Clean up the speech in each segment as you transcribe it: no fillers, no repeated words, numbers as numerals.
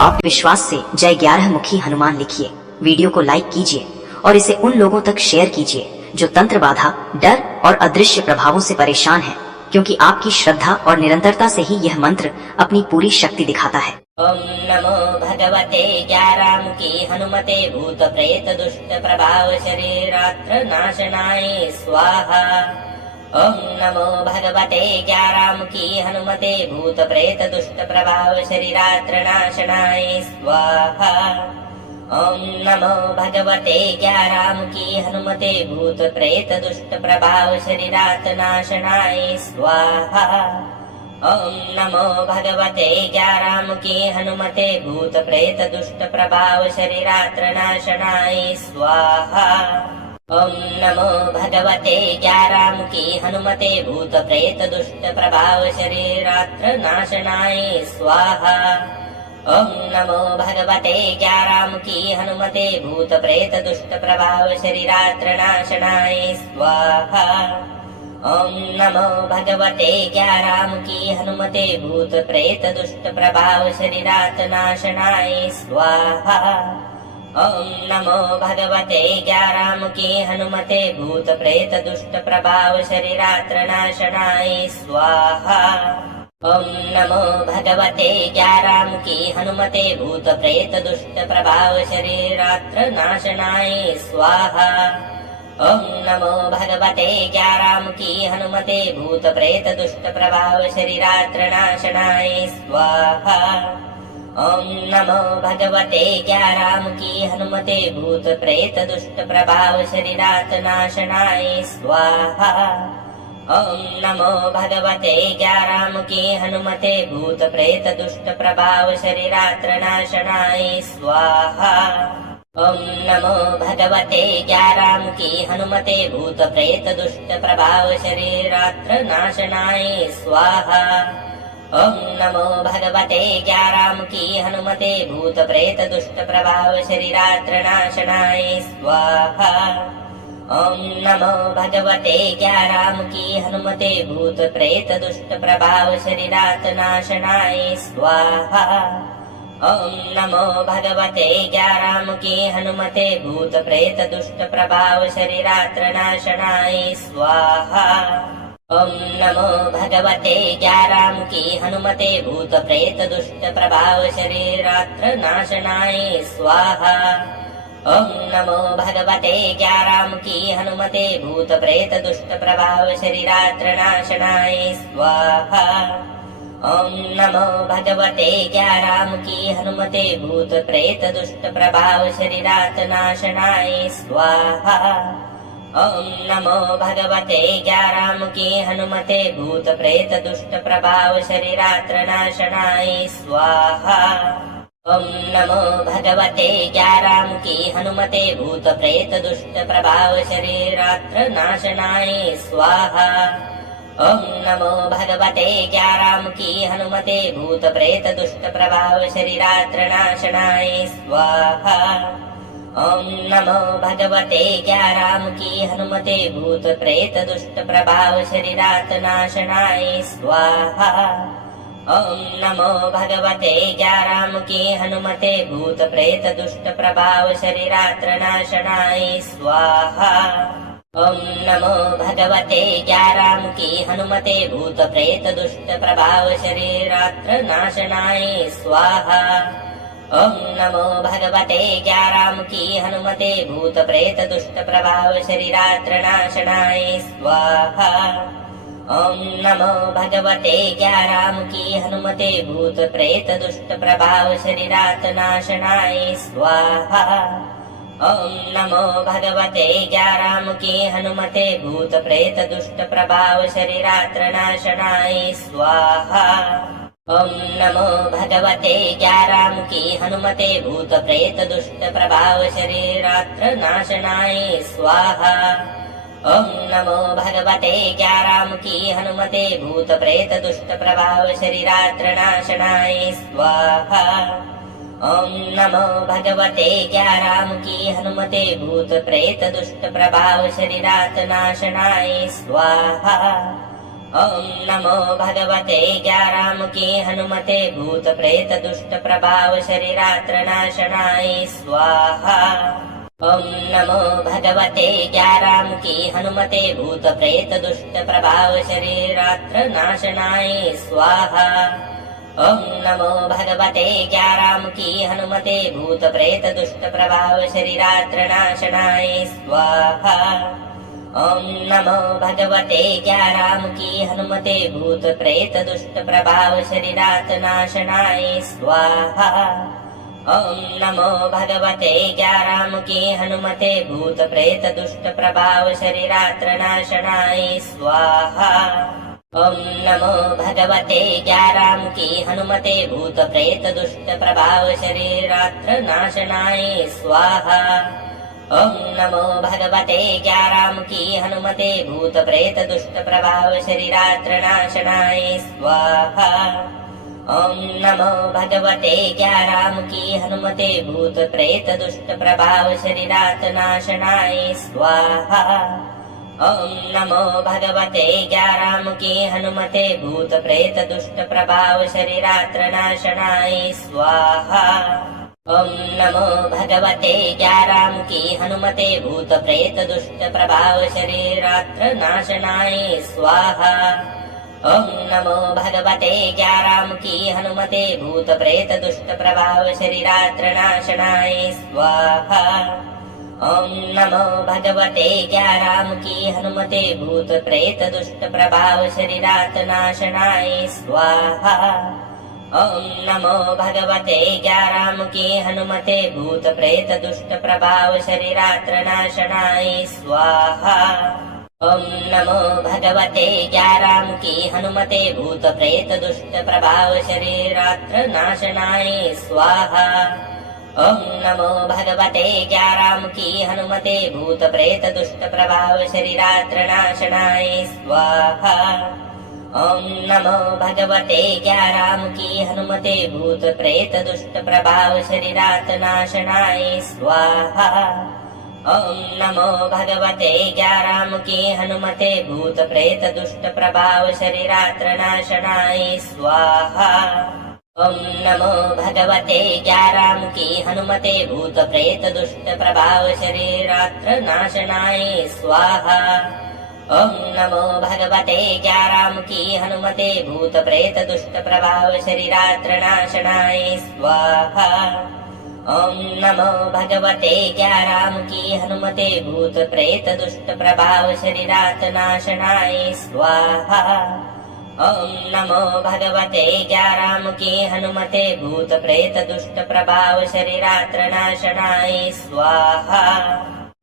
आप विश्वास से जय 11 मुखी हनुमान लिखिए, वीडियो को लाइक कीजिए और इसे उन लोगों तक शेयर कीजिए जो तंत्र बाधा, डर और अदृश्य प्रभावों से परेशान हैं, क्योंकि आपकी श्रद्धा और निरंतरता से ही यह मंत्र अपनी पूरी शक्ति दिखाता है। ओम नमो भगवते 11 मुखी हनुमते भूत प्रेत दुष्ट प्रभाव शरीरात्र नाशनाय स्वाहा। ओम नमो भगवते 11 मुखी हनुमते भूत प्रेत दुष्ट प्रभाव शरीरात्र नाशनाय स्वाहा। ओम नमो भगवते 11 मुखी हनुमते भूत प्रेत दुष्ट प्रभाव शरीरात्र नाशनाय स्वाहा। ओम नमो भगवते 11 मुखी हनुमते भूत प्रेत दुष्ट प्रभाव शरीरात्र नाशनाय स्वाहा। ओम नमो भगवते 11 मुखी हनुमते भूत प्रेत दुष्ट प्रभाव शरीरात्र नाशनाय स्वाहा। ओम नमो भगवते 11 मुखी हनुमते भूत प्रेत दुष्ट प्रभाव शरीरात्र नाशनाय स्वाहा। ओम नमो भगवते 11 मुखी हनुमते भूत प्रेत दुष्ट प्रभाव शरीरात् नाशनाय स्वाहा। ओम नमो भगवते 11 मुखी हनुमते भूत प्रेत दुष्ट प्रभाव शरीरात्र नाशनाय स्वाहा। ओम नमो भगवते 11 मुखी हनुमते भूत प्रेत दुष्ट प्रभाव शरीरात्र नाशनाय स्वाहा। ओम नमो भगवते 11 मुखी हनुमते भूत प्रेत दुष्ट प्रभाव शरीरात्र नाशनाय स्वाहा। ओम नमो भगवते 11 मुखी हनुमते भूत प्रेत दुष्ट प्रभाव शरीरात्र नाशनाय स्वाहा। ओम नमो भगवते 11 मुखी हनुमते भूत प्रेत दुष्ट प्रभाव शरीरात्र नाशनाय स्वाहा। ओम नमो भगवते 11 मुखी हनुमते भूत प्रेत दुष्ट प्रभाव शरीरात्र नाशनाय स्वाहा। ओम नमो भगवते 11 मुखी हनुमते भूत प्रेत दुष्ट प्रभाव शरीरात्र नाशनाय स्वाहा। ओम नमो भगवते 11 मुखी हनुमते भूत प्रेत दुष्ट प्रभाव शरीरात्र नाशनाय स्वाहा। ओम नमो भगवते 11 मुखी हनुमते भूत प्रेत दुष्ट प्रभाव शरीरात्र नाशनाय स्वाहा। ओम नमो भगवते 11 मुखी हनुमते भूत प्रेत दुष्ट प्रभाव शरीरात्र नाशनाय स्वाहा। ओम नमो भगवते 11 मुखी हनुमते भूत प्रेत दुष्ट प्रभाव शरीरात्र नाशनाय स्वाहा। ओम नमो भगवते 11 मुखी हनुमते भूत प्रेत दुष्ट प्रभाव शरीरात् नाशनाय स्वाहा। ओम नमो भगवते 11 मुखी हनुमते भूत प्रेत दुष्ट प्रभाव शरीरात्र नाशनाय स्वाहा। ओम नमो भगवते 11 मुखी हनुमते भूत प्रेत दुष्ट प्रभाव शरीरात्र नाशनाय स्वाहा। ओम नमो भगवते 11 मुखी हनुमते भूत प्रेत दुष्ट प्रभाव शरीरात्र नाशनाय स्वाहा। ओम नमो भगवते 11 मुखी हनुमते भूत प्रेत दुष्ट प्रभाव शरीरात्र नाशनाय स्वाहा। ओम नमो भगवते 11 मुखी हनुमते भूत प्रेत दुष्ट प्रभाव शरीरात्र नाशनाय स्वाहा। ओम नमो भगवते 11 मुखी हनुमते भूत प्रेत दुष्ट प्रभाव शरीरात्र नाशनाय स्वाहा। ओम नमो भगवते 11 मुखी हनुमते भूत प्रेत दुष्ट प्रभाव शरीरात्र नाशनाय स्वाहा। ओम नमो भगवते 11 मुखी हनुमते भूत प्रेत दुष्ट प्रभाव शरीरात्र नाशनाय स्वाहा। ओम नमो भगवते 11 मुखी हनुमते भूत प्रेत दुष्ट प्रभाव शरीरात्र नाशनाय स्वाहा। ओम नमो भगवते 11 मुखी हनुमते भूत प्रेत दुष्ट प्रभाव शरीरात्र नाशनाय स्वाहा। ओम नमो भगवते 11 मुखी हनुमते भूत प्रेत दुष्ट प्रभाव शरीरात्र नाशनाय स्वाहा। ओम नमो भगवते 11 मुखी हनुमते भूत प्रेत दुष्ट प्रभाव शरीरात् नाशनाय स्वाहा। ॐ नमो भगवते ज्ञारामुखी हनुमते भूत प्रेत दुष्ट प्रभाव शरीरात्र नाशनाय स्वाहा। ॐ नमो भगवते ज्ञारामुखी हनुमते भूत प्रेत दुष्ट प्रभाव शरीरात्र नाशनाय स्वाहा। ॐ नमो भगवते ज्ञारामुखी हनुमते भूत प्रेत दुष्ट प्रभाव शरीरात्र नाशनाय स्वाहा। ॐ नमो भगवते ज्ञारामुखी हनुमते भूत प्रेत दुष्ट प्रभाव शरीरात्र नाशनाय स्वाहा। ॐ नमो भगवते ज्ञारामुखी हनुमते भूत प्रेत दुष्ट प्रभाव शरीरात्र नाशनाय स्वाहा। ॐ नमो भगवते ज्ञारामुखी हनुमते भूत प्रेत दुष्ट प्रभाव शरीरात्र नाशनाय स्वाहा। ॐ नमो भगवते ज्ञारामुखी हनुमते भूत प्रेत दुष्ट प्रभाव शरीरात्र नाशनाय स्वाहा। ॐ नमो भगवते ज्ञारामुखी हनुमते भूत प्रेत दुष्ट प्रभाव शरीरात्र नाशनाय स्वाहा। ॐ नमो भगवते ज्ञारामुखी हनुमते भूत प्रेत दुष्ट प्रभाव शरीरात्र नाशनाय स्वाहा। ॐ नमो भगवते ज्ञारामुखी हनुमते भूत प्रेत दुष्ट प्रभाव शरीरात्र नाशनाय स्वाहा। ॐ नमो भगवते ज्ञारामुखी हनुमते भूत प्रेत दुष्ट प्रभाव शरीरात्र नाशनाय स्वाहा। ॐ नमो भगवते ज्ञारामुखी हनुमते भूत प्रेत दुष्ट प्रभाव शरीरात्र नाशनाय स्वाहा। ॐ नमो भगवते ज्ञारामुखी हनुमते भूत प्रेत दुष्ट प्रभाव शरीरात्र नाशनाय स्वाहा। ॐ नमो भगवते ज्ञारामुखी हनुमते भूत प्रेत दुष्ट प्रभाव शरीरात्र नाशनाय स्वाहा। ॐ नमो भगवते ज्ञारामुखी हनुमते भूत प्रेत दुष्ट प्रभाव शरीरात्र नाशनाय स्वाहा। ॐ नमो भगवते ज्ञारामुखी हनुमते भूत प्रेत दुष्ट प्रभाव शरीरात्र नाशनाय स्वाहा। ॐ नमो भगवते ज्ञारामुखी हनुमते भूत प्रेत दुष्ट प्रभाव शरीरात्र नाशनाय स्वाहा। ॐ नमो भगवते ज्ञारामुखी हनुमते भूत प्रेत दुष्ट प्रभाव शरीरात्र नाशनाय स्वाहा। ॐ नमो भगवते ज्ञारामुखी हनुमते भूत प्रेत दुष्ट प्रभाव शरीरात्र नाशनाय स्वाहा। ॐ नमो भगवते ज्ञारामुखी हनुमते भूत प्रेत दुष्ट प्रभाव शरीरात्र नाशनाय स्वाहा। ॐ नमो भगवते ज्ञारामुखी हनुमते भूत प्रेत दुष्ट प्रभाव शरीरात्र नाशनाय स्वाहा।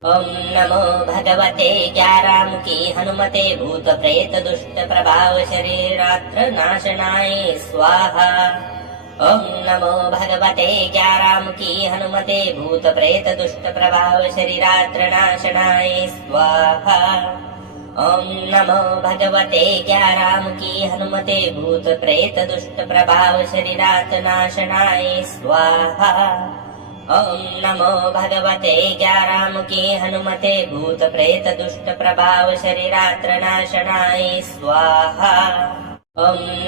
ॐ नमो भगवते ज्ञारामुखी हनुमते भूत प्रेत दुष्ट प्रभाव शरीरात्र नाशनाय स्वाहा। ॐ नमो भगवते ज्ञारामुखी हनुमते भूत प्रेत दुष्ट प्रभाव शरीरात्र नाशनाय स्वाहा। ॐ नमो भगवते ज्ञारामुखी हनुमते भूत प्रेत दुष्ट प्रभाव शरीरात्र नाशनाय स्वाहा। ॐ नमो भगवते ज्ञारामुखी हनुमते भूत प्रेत दुष्ट प्रभाव शरीरात्र नाशनाय स्वाहा। ॐ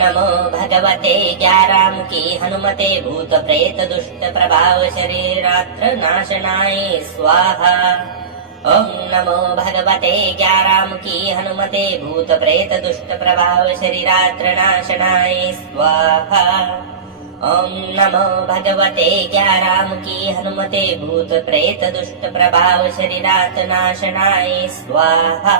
नमो भगवते ज्ञारामुखी हनुमते भूत प्रेत दुष्ट प्रभाव शरीरात्र नाशनाय स्वाहा। ॐ नमो भगवते ज्ञारामुखी हनुमते भूत प्रेत दुष्ट प्रभाव शरीरात्र नाशनाय स्वाहा। ॐ नमो भगवते ज्ञारामुखी हनुमते भूत प्रेत दुष्ट प्रभाव शरीरात्र नाशनाय स्वाहा।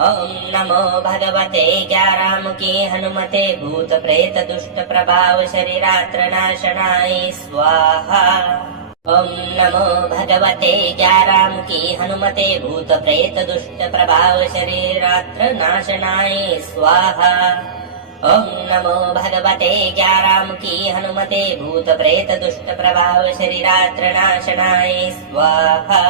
ॐ नमो भगवते ज्ञारामुखी हनुमते भूत प्रेत दुष्ट प्रभाव शरीरात्र नाशनाय स्वाहा। ॐ नमो भगवते ज्ञारामुखी हनुमते भूत प्रेत दुष्ट प्रभाव शरीरात्र नाशनाय स्वाहा। ॐ नमो भगवते ज्ञारामुखी हनुमते भूत प्रेत दुष्ट प्रभाव शरीरात्र नाशनाय स्वाहा।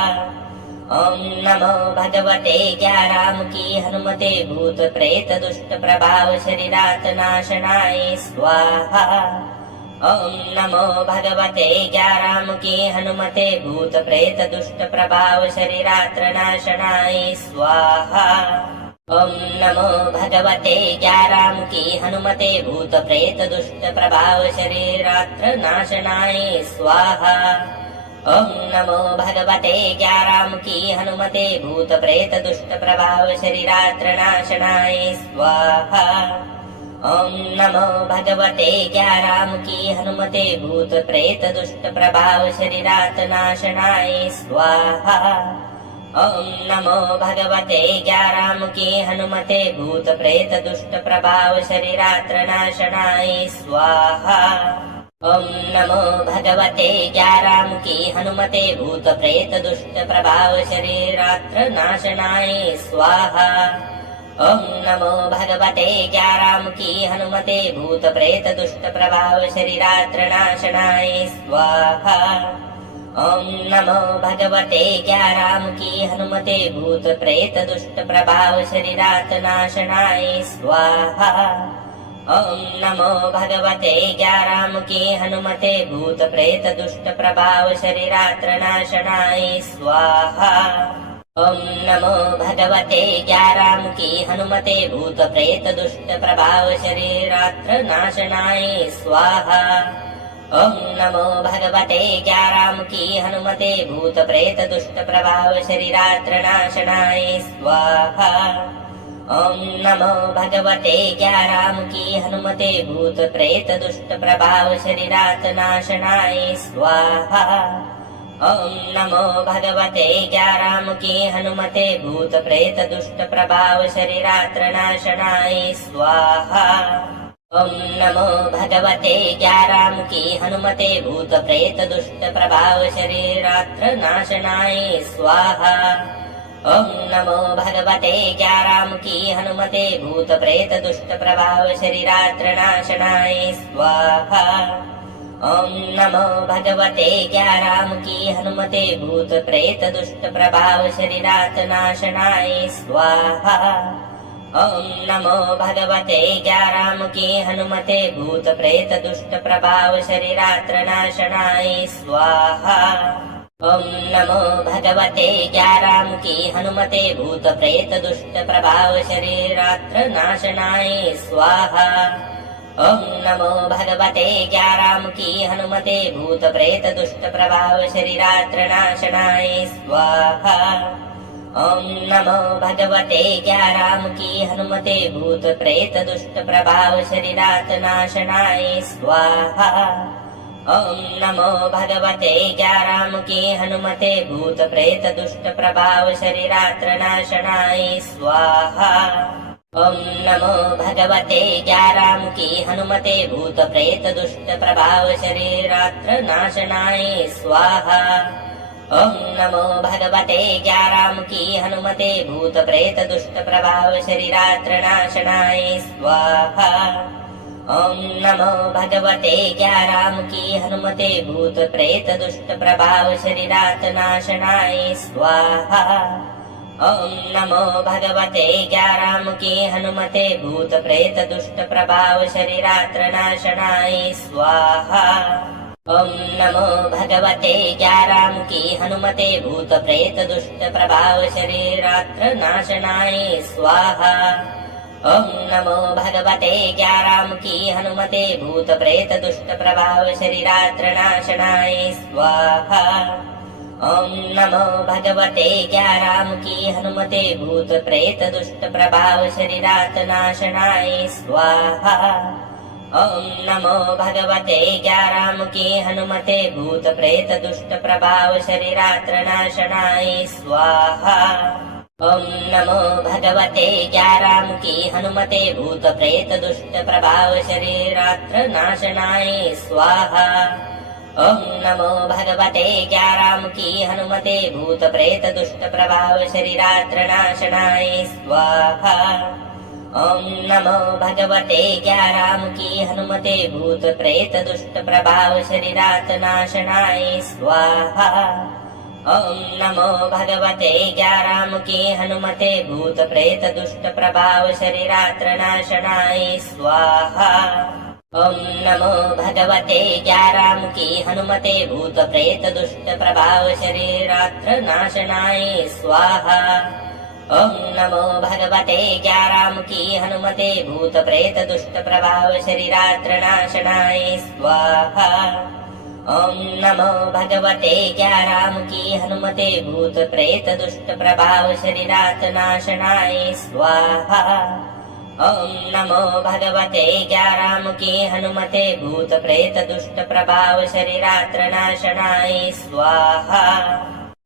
ॐ नमो भगवते ज्ञारामुखी हनुमते भूत प्रेत दुष्ट प्रभाव शरीरात्र नाशनाय स्वाहा। ॐ नमो भगवते ज्ञारामुखी हनुमते भूत प्रेत दुष्ट प्रभाव शरीरात्र नाशनाय स्वाहा। ओम नमो भगवते ज्ञारामुखी हनुमते भूत प्रेत दुष्ट प्रभाव शरीरात्र नाशनाय स्वाहा। ओम नमो भगवते ज्ञारामुखी हनुमते भूत प्रेत दुष्ट प्रभाव शरीरात्र नाशनाय स्वाहा। ओम नमो भगवते ज्ञारामुखी हनुमते भूत प्रेत दुष्ट प्रभाव शरीरात्र नाशनाय स्वाहा। ओम नमो भगवते ज्ञारामुखी हनुमते भूत प्रेत दुष्ट प्रभाव शरीरात्र नाशनाय स्वाहा। ओम नमो भगवते ज्ञारामुखी हनुमते भूत प्रेत दुष्ट प्रभाव शरीरात्र नाशनाय स्वाहा। ओम नमो भगवते ज्ञारामुखी हनुमते भूत प्रेत दुष्ट प्रभाव शरीरात्र नाशनाय स्वाहा। ओम नमो भगवते ज्ञारामुखी हनुमते भूत प्रेत दुष्ट प्रभाव शरीरात् नाशनाय स्वाहा। ओम नमो भगवते ज्ञारामुखी हनुमते भूत प्रेत दुष्ट प्रभाव शरीरात्र नाशनाय स्वाहा। ओम नमो भगवते ज्ञारामुखी हनुमते भूत प्रेत दुष्ट प्रभाव शरीरात्र नाशनाय स्वाहा। ओम नमो भगवते ज्ञारामुखी हनुमते भूत प्रेत दुष्ट प्रभाव शरीरात्र नाशनाय स्वाहा। ओम नमो भगवते ज्ञारामुखी हनुमते भूत प्रेत दुष्ट प्रभाव शरीरात्र नाशनाय स्वाहा। ओम नमो भगवते ज्ञारामुखी हनुमते भूत प्रेत दुष्ट प्रभाव शरीरात्र नाशनाय स्वाहा। ओम नमो भगवते ज्ञारामुखी हनुमते भूत प्रेत दुष्ट प्रभाव शरीरात्र नाशनाय स्वाहा। ओम नमो भगवते ज्ञारामुखी हनुमते भूत प्रेत दुष्ट प्रभाव शरीरात्र नाशनाय स्वाहा। ओम नमो भगवते ज्ञारामुखी हनुमते भूत प्रेत दुष्ट प्रभाव शरीरात्र नाशनाय स्वाहा। ओम नमो भगवते ज्ञारामुखी हनुमते भूत प्रेत दुष्ट प्रभाव शरीरात्र नाशनाय स्वाहा। ओम नमो भगवते ज्ञारामुखी हनुमते भूत प्रेत दुष्ट प्रभाव शरीरात्र नाशनाय स्वाहा। ओम नमो भगवते ज्ञारामुखी हनुमते भूत प्रेत दुष्ट प्रभाव शरीरात्र नाशनाय स्वाहा। ओम नमो भगवते ज्ञारामुखी हनुमते भूत प्रेत दुष्ट प्रभाव शरीरात् नाशनाय स्वाहा। ओम नमो भगवते ज्ञारामुखी हनुमते भूत प्रेत दुष्ट प्रभाव शरीरात्र नाशनाय स्वाहा। ओम नमो भगवते ज्ञारामुखी हनुमते भूत प्रेत दुष्ट प्रभाव शरीरात्र नाशनाय स्वाहा। ओम नमो भगवते ज्ञारामुखी हनुमते भूत प्रेत दुष्ट प्रभाव शरीरात्र नाशनाय स्वाहा। ओम नमो भगवते ज्ञारामुखी हनुमते भूत प्रेत दुष्ट प्रभाव शरीरात्र नाशनाय स्वाहा। ओम नमो भगवते ज्ञारामुखी हनुमते भूत प्रेत दुष्ट प्रभाव शरीरात्र नाशनाय स्वाहा। ओम नमो भगवते ज्ञारामुखी हनुमते भूत प्रेत दुष्ट प्रभाव शरीरात्र नाशनाय स्वाहा। ओम नमो भगवते ज्ञारामुखी हनुमते भूत प्रेत दुष्ट प्रभाव शरीरात्र नाशनाय स्वाहा। ओम नमो भगवते ज्ञारामुखी हनुमते भूत प्रेत दुष्ट प्रभाव शरीरात्र नाशनाय स्वाहा। ओम नमो भगवते ज्ञारामुखी हनुमते भूत प्रेत दुष्ट प्रभाव शरीरात्र नाशनाय स्वाहा। ओम नमो भगवते ज्ञारामुखी हनुमते भूत प्रेत दुष्ट प्रभाव शरीरात्र नाशनाय स्वाहा। ओम नमो भगवते ज्ञारामुखी हनुमते भूत प्रेत दुष्ट प्रभाव शरीरात्र नाशनाय स्वाहा। ओम नमो भगवते ज्ञारामुखी हनुमते भूत प्रेत दुष्ट प्रभाव शरीरात् नाशनाय स्वाहा। ओम नमो भगवते ज्ञारामुखी हनुमते भूत प्रेत दुष्ट प्रभाव शरीरात्र नाशनाय स्वाहा। ओम नमो भगवते ज्ञारामुखी हनुमते भूत प्रेत दुष्ट प्रभाव शरीरात्र नाशनाय स्वाहा। ओम नमो भगवते ज्ञारामुखी हनुमते भूत प्रेत दुष्ट प्रभाव शरीरात्र नाशनाय स्वाहा। ओम नमो भगवते ज्ञारामुखी हनुमते भूत प्रेत दुष्ट प्रभाव शरीरात नाशनाय स्वाहा। ओम नमो भगवते ज्ञारामुखी हनुमते भूत प्रेत दुष्ट प्रभाव शरीरात्र नाशनाय स्वाहा।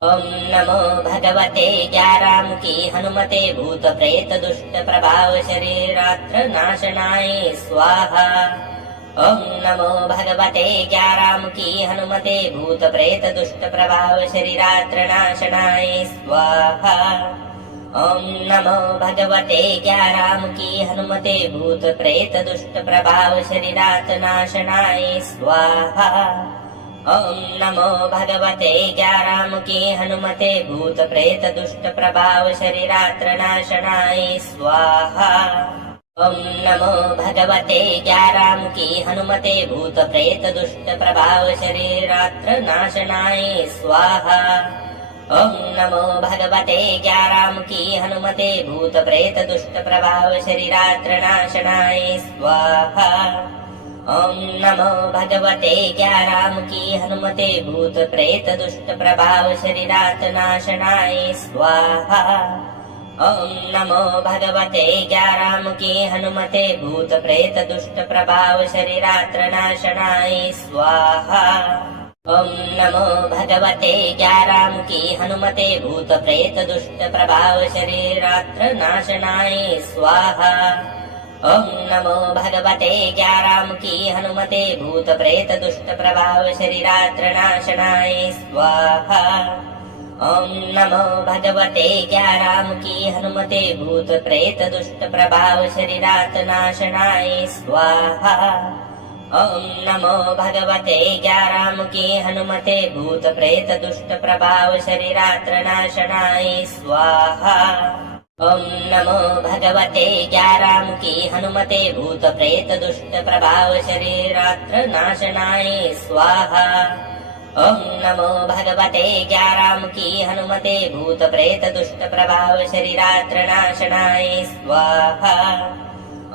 ओम नमो भगवते ज्ञारामुखी हनुमते भूत प्रेत दुष्ट प्रभाव शरीरात्र नाशनाय स्वाहा। ओम नमो भगवते ज्ञारामुखी हनुमते भूत प्रेत दुष्ट प्रभाव शरीरात्र नाशनाय स्वाहा। ओम नमो भगवते ज्ञारामुखी हनुमते भूत प्रेत दुष्ट प्रभाव शरीरात नाशनाय स्वाहा। ओम नमो भगवते ज्ञारामुखी हनुमते भूत प्रेत दुष्ट प्रभाव शरीरात्र नाशनाय स्वाहा। ओम नमो भगवते ज्ञारामुखी हनुमते भूत प्रेत दुष्ट प्रभाव शरीरात्र नाशनाय स्वाहा। ओम नमो भगवते ज्ञारामुखी हनुमते भूत प्रेत दुष्ट प्रभाव शरीरात्र नाशनाय स्वाहा। ओम नमो भगवते ज्ञारामुखी हनुमते भूत प्रेत दुष्ट प्रभाव शरीरात नाशनाय स्वाहा। ओम नमो भगवते ज्ञारामुखी हनुमते भूत प्रेत दुष्ट प्रभाव शरीरात्र नाशनाय स्वाहा। ओम नमो भगवते ज्ञारामुखी हनुमते भूत प्रेत दुष्ट प्रभाव शरीरात्र नाशनाय स्वाहा। ओम नमो भगवते ज्ञारामुखी हनुमते भूत प्रेत दुष्ट प्रभाव शरीरात्र नाशनाय स्वाहा। ओम नमो भगवते ज्ञारामुखी हनुमते भूत प्रेत दुष्ट प्रभाव शरीरात नाशनाय स्वाहा। ओम नमो भगवते ज्ञारामुखी हनुमते भूत प्रेत दुष्ट प्रभाव शरीरात्र नाशनाय स्वाहा। ओम नमो भगवते ज्ञारामुखी हनुमते भूत प्रेत दुष्ट प्रभाव शरीरात्र नाशनाय स्वाहा। ओम नमो भगवते ज्ञारामुखी हनुमते भूत प्रेत दुष्ट प्रभाव शरीरात्र नाशनाय स्वाहा।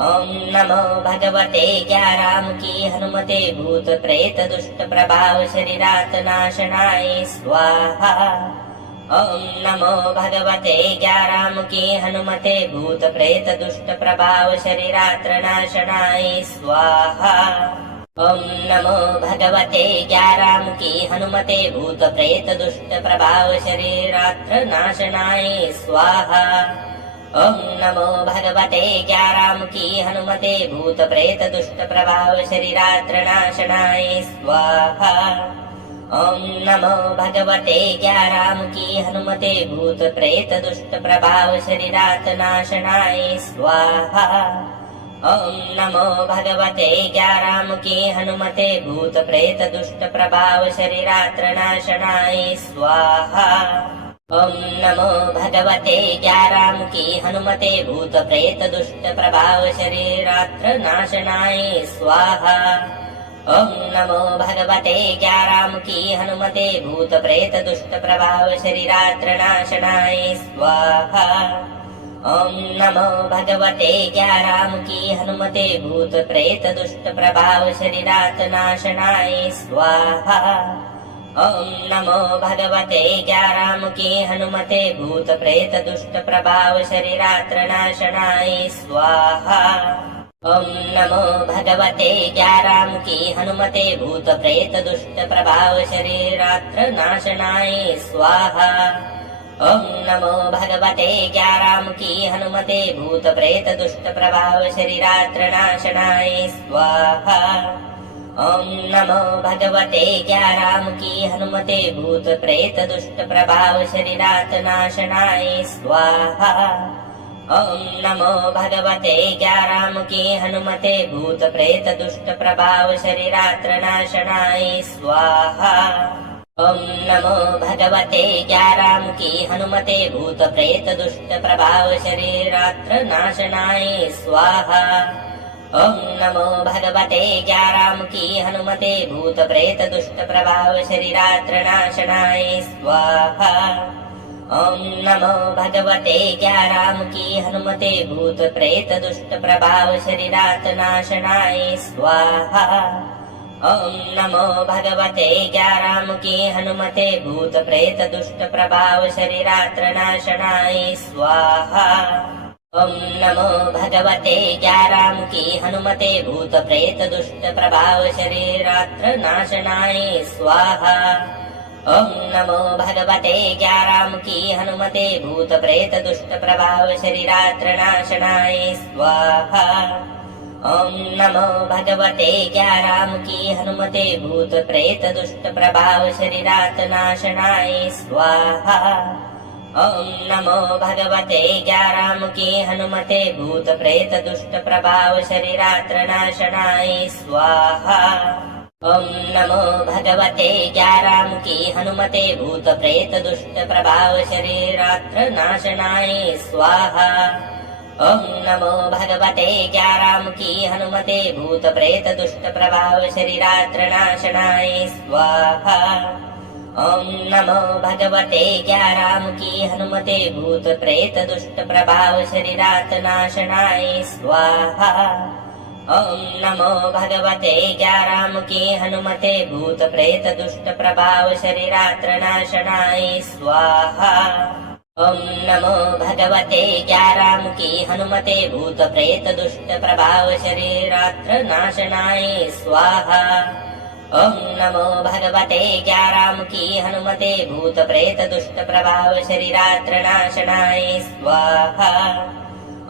ओम नमो भगवते ज्ञारामुखी हनुमते भूत प्रेत दुष्ट प्रभाव शरीरात नाशनाय स्वाहा। ओम नमो भगवते ज्ञारामुखी हनुमते भूत प्रेत दुष्ट प्रभाव शरीरात्र नाशनाय स्वाहा। ओम नमो भगवते ज्ञारामुखी हनुमते भूत प्रेत दुष्ट प्रभाव शरीरात्र नाशनाय स्वाहा। ओम नमो भगवते ज्ञारामुखी हनुमते भूत प्रेत दुष्ट प्रभाव शरीरात्र नाशनाय स्वाहा। ओम नमो भगवते ज्ञारामुखी हनुमते भूत प्रेत दुष्ट प्रभाव शरीरात नाशनाय स्वाहा। ओम नमो भगवते ज्ञारामुखी हनुमते भूत प्रेत दुष्ट प्रभाव शरीरात्र नाशनाय स्वाहा। ओम नमो भगवते ज्ञारामुखी हनुमते भूत प्रेत दुष्ट प्रभाव शरीरात्र नाशनाय स्वाहा। ओम नमो भगवते ज्ञारामुखी हनुमते भूत प्रेत दुष्ट प्रभाव शरीरात्र नाशनाय स्वाहा। ओम नमो भगवते ज्ञारामुखी हनुमते भूत प्रेत दुष्ट प्रभाव शरीरात नाशनाय स्वाहा। ओम नमो भगवते ज्ञारामुखी हनुमते भूत प्रेत दुष्ट प्रभाव शरीरात्र नाशनाय स्वाहा। ओम नमो भगवते ज्ञारामुखी हनुमते भूत प्रेत दुष्ट प्रभाव शरीरात्र नाशनाय स्वाहा। ओम नमो भगवते ज्ञारामुखी हनुमते भूत प्रेत दुष्ट प्रभाव शरीरात्र नाशनाय स्वाहा। ओम नमो भगवते ज्ञारामुखी हनुमते भूत प्रेत दुष्ट प्रभाव शरीरात नाशनाय स्वाहा। ओम नमो भगवते ज्ञारामुखी हनुमते भूत प्रेत दुष्ट प्रभाव शरीरात्र नाशनाय स्वाहा। ओम नमो भगवते ज्ञारामुखी हनुमते भूत प्रेत दुष्ट प्रभाव शरीरात्र नाशनाय स्वाहा। ओम नमो भगवते ज्ञारामुखी हनुमते भूत प्रेत दुष्ट प्रभाव शरीरात्र नाशनाय स्वाहा। ॐ नमो भगवते ज्ञारामुखी हनुमते भूत प्रेत दुष्ट प्रभाव शरीरात नाशनाय स्वाहा। ॐ नमो भगवते ज्ञारामुखी हनुमते भूत प्रेत दुष्ट प्रभाव शरीरात्र नाशनाय स्वाहा। ॐ नमो भगवते ज्ञारामुखी हनुमते भूत प्रेत दुष्ट प्रभाव शरीरात्र नाशनाय स्वाहा। ॐ नमो भगवते ज्ञारामुखी हनुमते भूत प्रेत दुष्ट प्रभाव शरीरात्र नाशनाय स्वाहा। ॐ नमो भगवते ज्ञारामुखी हनुमते भूत प्रेत दुष्ट प्रभाव शरीरात नाशनाय स्वाहा। ॐ नमो भगवते ज्ञारामुखी हनुमते भूत प्रेत दुष्ट प्रभाव शरीरात्र नाशनाय स्वाहा। ॐ नमो भगवते ज्ञारामुखी हनुमते भूत प्रेत दुष्ट प्रभाव शरीरात्र नाशनाय स्वाहा। ॐ नमो भगवते ज्ञारामुखी हनुमते भूत प्रेत दुष्ट प्रभाव शरीरात्र नाशनाय स्वाहा। ॐ नमो भगवते ज्ञारामुखी हनुमते भूत प्रेत दुष्ट प्रभाव शरीरात नाशनाय स्वाहा। ॐ नमो भगवते ज्ञारामुखी हनुमते भूत प्रेत दुष्ट प्रभाव शरीरात्र नाशनाय स्वाहा। ॐ नमो भगवते ज्ञारामुखी हनुमते भूत प्रेत दुष्ट प्रभाव शरीरात्र नाशनाय स्वाहा। ॐ नमो भगवते ज्ञारामुखी हनुमते भूत प्रेत दुष्ट प्रभाव शरीरात्र नाशनाय स्वाहा।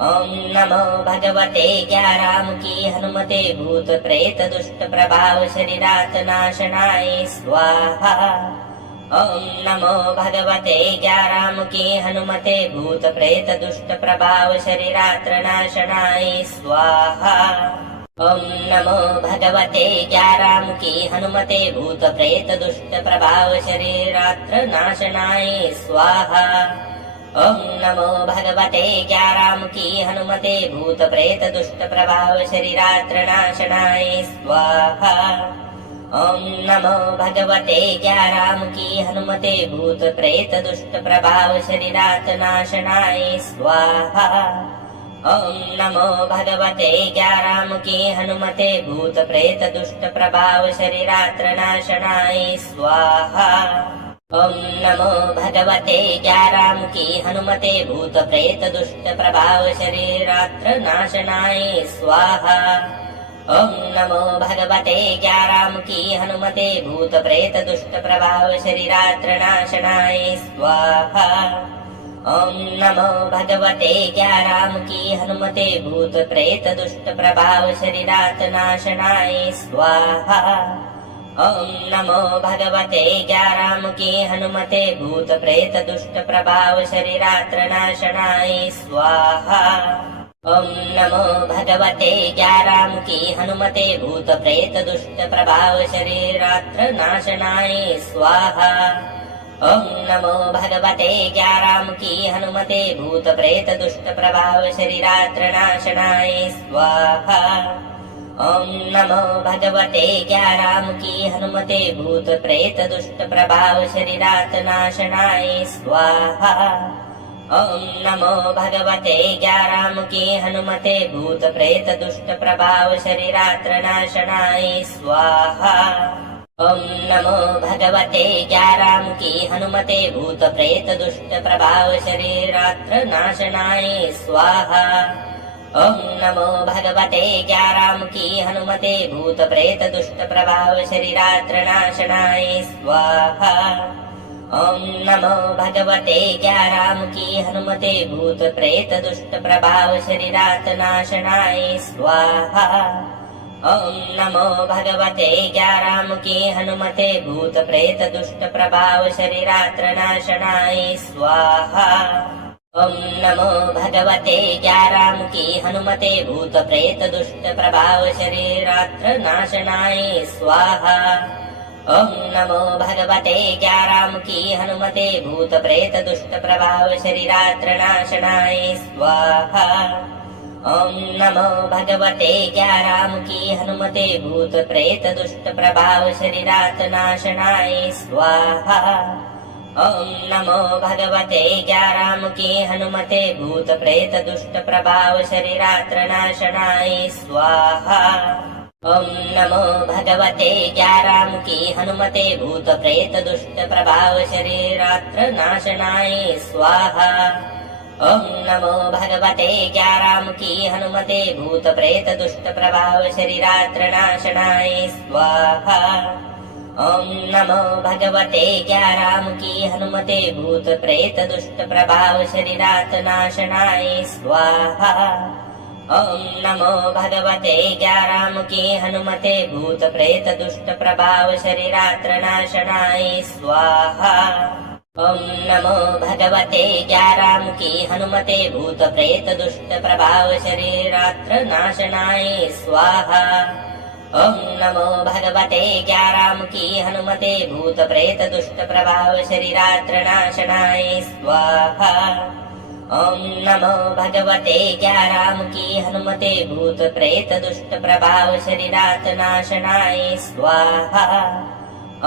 ॐ नमो भगवते ज्ञारामुखी हनुमते भूत प्रेत दुष्ट प्रभाव शरीरात नाशनाय स्वाहा। ॐ नमो भगवते ज्ञारामुखी हनुमते भूत प्रेत दुष्ट प्रभाव शरीरात्र नाशनाय स्वाहा। ॐ नमो भगवते ज्ञारामुखी हनुमते भूत प्रेत दुष्ट प्रभाव शरीरात्र नाशनाय स्वाहा। ॐ नमो भगवते ज्ञारामुखी हनुमते भूत प्रेत दुष्ट प्रभाव शरीरात्र नाशनाय स्वाहा। ॐ नमो भगवते ज्ञारामुखी हनुमते भूत प्रेत दुष्ट प्रभाव शरीरात नाशनाय स्वाहा। ॐ नमो भगवते ज्ञारामुखी हनुमते भूत प्रेत दुष्ट प्रभाव शरीरात्र नाशनाय स्वाहा। ॐ नमो भगवते ज्ञारामुखी हनुमते भूत प्रेत दुष्ट प्रभाव शरीरात्र नाशनाय स्वाहा। ॐ नमो भगवते ज्ञारामुखी हनुमते भूत प्रेत दुष्ट प्रभाव शरीरात्र नाशनाय स्वाहा। ॐ नमो भगवते ज्ञारामुखी हनुमते भूत प्रेत दुष्ट प्रभाव शरीरात नाशनाय स्वाहा। ॐ नमो भगवते ज्ञारामुखी हनुमते भूत प्रेत दुष्ट प्रभाव शरीरात्र नाशनाय स्वाहा। ॐ नमो भगवते ज्ञारामुखी हनुमते भूत प्रेत दुष्ट प्रभाव शरीरात्र नाशनाय स्वाहा। ॐ नमो भगवते ज्ञारामुखी हनुमते भूत प्रेत दुष्ट प्रभाव शरीरात्र नाशनाय स्वाहा। ॐ नमो भगवते ज्ञारामुखी हनुमते भूत प्रेत दुष्ट प्रभाव शरीरात नाशनाय स्वाहा। ॐ नमो भगवते ज्ञारामुखी हनुमते भूत प्रेत दुष्ट प्रभाव शरीरात्र नाशनाय स्वाहा। ॐ नमो भगवते ज्ञारामुखी हनुमते भूत प्रेत दुष्ट प्रभाव शरीरात्र नाशनाय स्वाहा। ॐ नमो भगवते ज्ञारामुखी हनुमते भूत प्रेत दुष्ट प्रभाव शरीरात्र नाशनाय स्वाहा। ॐ नमो भगवते ज्ञारामुखी हनुमते भूत प्रेत दुष्ट प्रभाव शरीरात नाशनाय स्वाहा। ॐ नमो भगवते ज्ञारामुखी हनुमते भूत प्रेत दुष्ट प्रभाव शरीरात्र नाशनाय स्वाहा। ॐ नमो भगवते ज्ञारामुखी हनुमते भूत प्रेत दुष्ट प्रभाव शरीरात्र नाशनाय स्वाहा। ॐ नमो भगवते ज्ञारामुखी हनुमते भूत प्रेत दुष्ट प्रभाव शरीरात्र नाशनाय स्वाहा। ॐ नमो भगवते ज्ञारामुखी हनुमते भूत प्रेत दुष्ट प्रभाव शरीरात नाशनाय स्वाहा। ॐ नमो भगवते ज्ञारामुखी हनुमते भूत प्रेत दुष्ट प्रभाव शरीरात्र नाशनाय स्वाहा। ॐ नमो भगवते ज्ञारामुखी हनुमते भूत प्रेत दुष्ट प्रभाव शरीरात्र नाशनाय स्वाहा। ॐ नमो भगवते ज्ञारामुखी हनुमते भूत प्रेत दुष्ट प्रभाव शरीरात्र नाशनाय स्वाहा। ॐ नमो भगवते ज्ञारामुखी हनुमते भूत प्रेत दुष्ट प्रभाव शरीरात्र नाशनाय स्वाहा। ॐ नमो भगवते ज्ञारामुखी हनुमते भूत प्रेत दुष्ट प्रभाव शरीरात्र नाशनाय स्वाहा। ॐ नमो भगवते ज्ञारामुखी हनुमते भूत प्रेत दुष्ट प्रभाव शरीरात्र नाशनाय स्वाहा। ॐ नमो भगवते ज्ञारामुखी हनुमते भूत प्रेत दुष्ट प्रभाव शरीरात्र नाशनाय स्वाहा। ॐ नमो भगवते ज्ञारामुखी हनुमते भूत प्रेत दुष्ट प्रभाव शरीरात्र नाशनाय स्वाहा।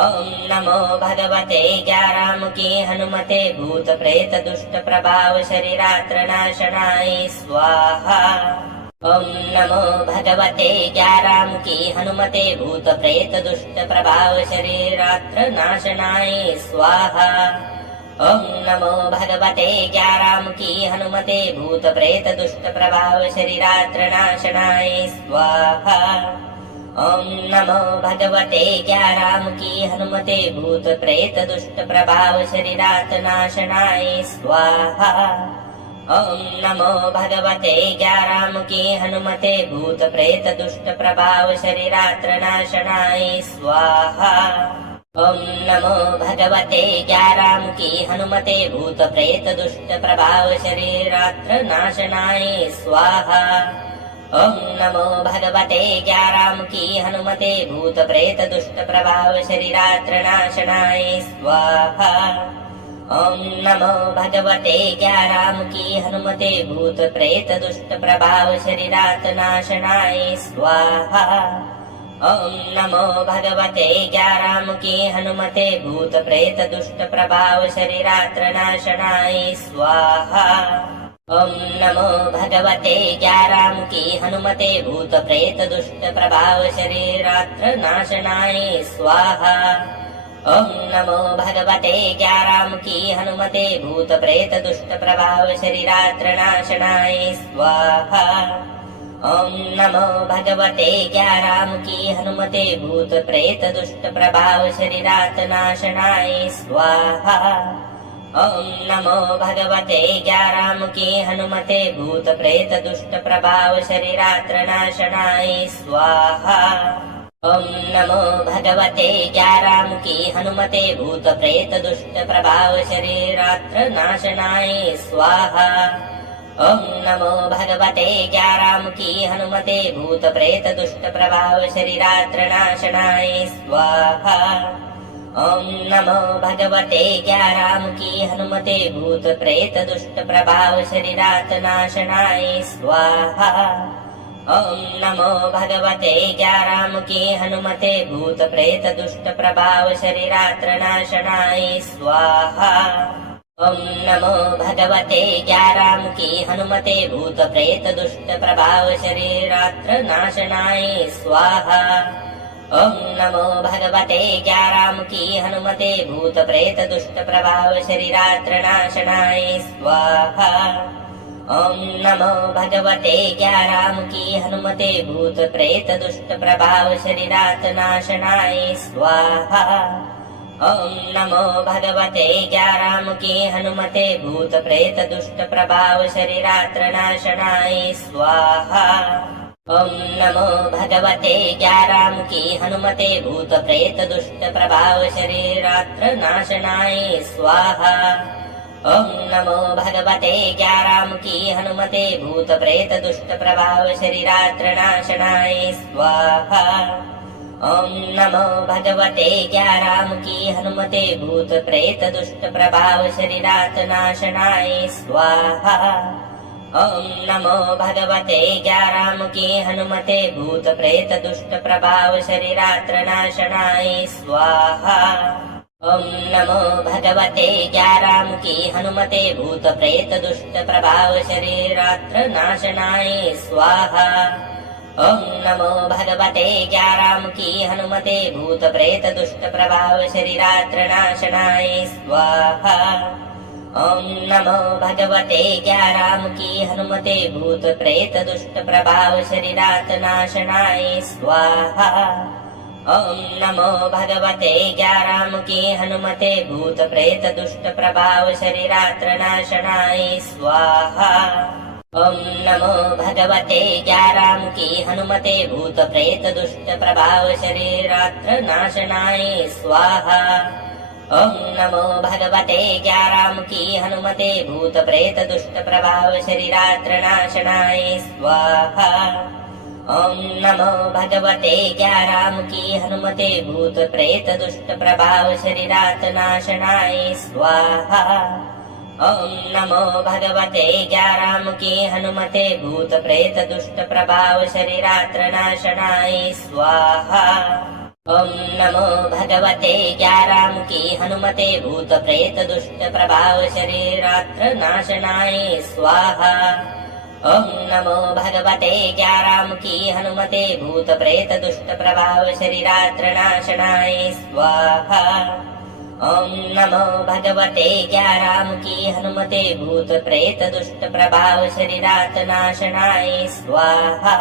ॐ नमो भगवते ज्ञारामुखी हनुमते भूत प्रेत दुष्ट प्रभाव शरीरात्र नाशनाय स्वाहा। ॐ नमो भगवते ज्ञारामुखी हनुमते भूत प्रेत दुष्ट प्रभाव शरीरात्र नाशनाय स्वाहा। ॐ नमो भगवते ज्ञारामुखी हनुमते भूत प्रेत दुष्ट प्रभाव शरीरात्र नाशनाय स्वाहा। ॐ नमो भगवते ज्ञारामुखी हनुमते भूत प्रेत दुष्ट प्रभाव शरीरात्र नाशनाय स्वाहा। ॐ नमो भगवते ज्ञारामुखी हनुमते भूत प्रेत दुष्ट प्रभाव शरीरात्र नाशनाय स्वाहा। ॐ नमो भगवते ज्ञारामुखी हनुमते भूत प्रेत दुष्ट प्रभाव शरीरात्र नाशनाय स्वाहा। ॐ नमो भगवते ज्ञारामुखी हनुमते भूत प्रेत दुष्ट प्रभाव शरीरात्र नाशनाय स्वाहा। ॐ नमो भगवते ज्ञारामुखी हनुमते भूत प्रेत दुष्ट प्रभाव शरीरात्र नाशनाय स्वाहा। ॐ नमो भगवते ज्ञारामुखी हनुमते भूत प्रेत दुष्ट प्रभाव शरीरात्र नाशनाय स्वाहा। ॐ नमो भगवते ज्ञारामुखी हनुमते भूत प्रेत दुष्ट प्रभाव शरीरात्र नाशनाय स्वाहा। ॐ नमो भगवते ज्ञारामुखी हनुमते भूत प्रेत दुष्ट प्रभाव शरीरात्र नाशनाय स्वाहा। ॐ नमो भगवते ज्ञारामुखी हनुमते भूत प्रेत दुष्ट प्रभाव शरीरात्र नाशनाय स्वाहा। ॐ नमो भगवते ज्ञारामुखी हनुमते भूत प्रेत दुष्ट प्रभाव शरीरात्र नाशनाय स्वाहा। ॐ नमो भगवते ज्ञारामुखी हनुमते भूत प्रेत दुष्ट प्रभाव शरीरात्र नाशनाय स्वाहा। ॐ नमो भगवते ज्ञारामुखी हनुमते भूत प्रेत दुष्ट प्रभाव शरीरात्र नाशनाय स्वाहा। ॐ नमो भगवते ज्ञारामुखी हनुमते भूत प्रेत दुष्ट प्रभाव शरीरात्र नाशनाय स्वाहा। ॐ नमो भगवते ज्ञारामुखी हनुमते भूत प्रेत दुष्ट प्रभाव शरीरात्र नाशनाय स्वाहा। ॐ नमो भगवते ज्ञारामुखी हनुमते भूत प्रेत दुष्ट प्रभाव शरीरात्र नाशनाय स्वाहा। ॐ नमो भगवते ज्ञारामुखी हनुमते भूत प्रेत दुष्ट प्रभाव शरीरात्र नाशनाय स्वाहा। ॐ नमो भगवते ज्ञारामुखी हनुमते भूत प्रेत दुष्ट प्रभाव शरीरात्र नाशनाय स्वाहा। ॐ नमो भगवते ज्ञारामुखी हनुमते भूत प्रेत दुष्ट प्रभाव शरीरात्र नाशनाय स्वाहा। ॐ नमो भगवते ज्ञारामुखी हनुमते भूत प्रेत दुष्ट प्रभाव शरीरात्र नाशनाय स्वाहा। ॐ नमो भगवते ज्ञारामुखी हनुमते भूत प्रेत दुष्ट प्रभाव शरीरात्र नाशनाय स्वाहा। ॐ नमो भगवते ज्ञारामुखी हनुमते भूत प्रेत दुष्ट प्रभाव शरीरात्र नाशनाय स्वाहा। ॐ नमो भगवते ज्ञारामुखी हनुमते भूत प्रेत दुष्ट प्रभाव शरीरात्र नाशनाय स्वाहा। ओम नमो भगवते ज्ञारामुखी हनुमते भूत प्रेत दुष्ट प्रभाव शरीरात्र नाशनाय स्वाहा। ओम नमो भगवते ज्ञारामुखी हनुमते भूत प्रेत दुष्ट प्रभाव शरीरात्र नाशनाय स्वाहा। ओम नमो भगवते ज्ञारामुखी हनुमते भूत प्रेत दुष्ट प्रभाव शरीरात्र नाशनाय स्वाहा। ओम नमो भगवते ज्ञारामुखी हनुमते भूत प्रेत दुष्ट प्रभाव शरीरात्र नाशनाय स्वाहा। ओम नमो भगवते ज्ञारामुखी हनुमते भूत प्रेत दुष्ट प्रभाव शरीरात्र नाशनाय स्वाहा। ओम नमो भगवते ज्ञारामुखी हनुमते भूत प्रेत दुष्ट प्रभाव शरीरात्र नाशनाय स्वाहा। ओम नमो भगवते ज्ञारामुखी हनुमते भूत प्रेत दुष्ट प्रभाव शरीरात् नाशनाय स्वाहा। ओम नमो भगवते ज्ञारामुखी हनुमते भूत प्रेत दुष्ट प्रभाव शरीरात्र नाशनाय स्वाहा। ओम नमो भगवते ज्ञारामुखी हनुमते भूत प्रेत दुष्ट प्रभाव शरीरात्र नाशनाय स्वाहा। ओम नमो भगवते ज्ञारामुखी हनुमते भूत प्रेत दुष्ट प्रभाव शरीरात्र नाशनाय स्वाहा। ओम नमो भगवते ज्ञारामुखी हनुमते भूत प्रेत दुष्ट प्रभाव शरीरात्र नाशनाय स्वाहा।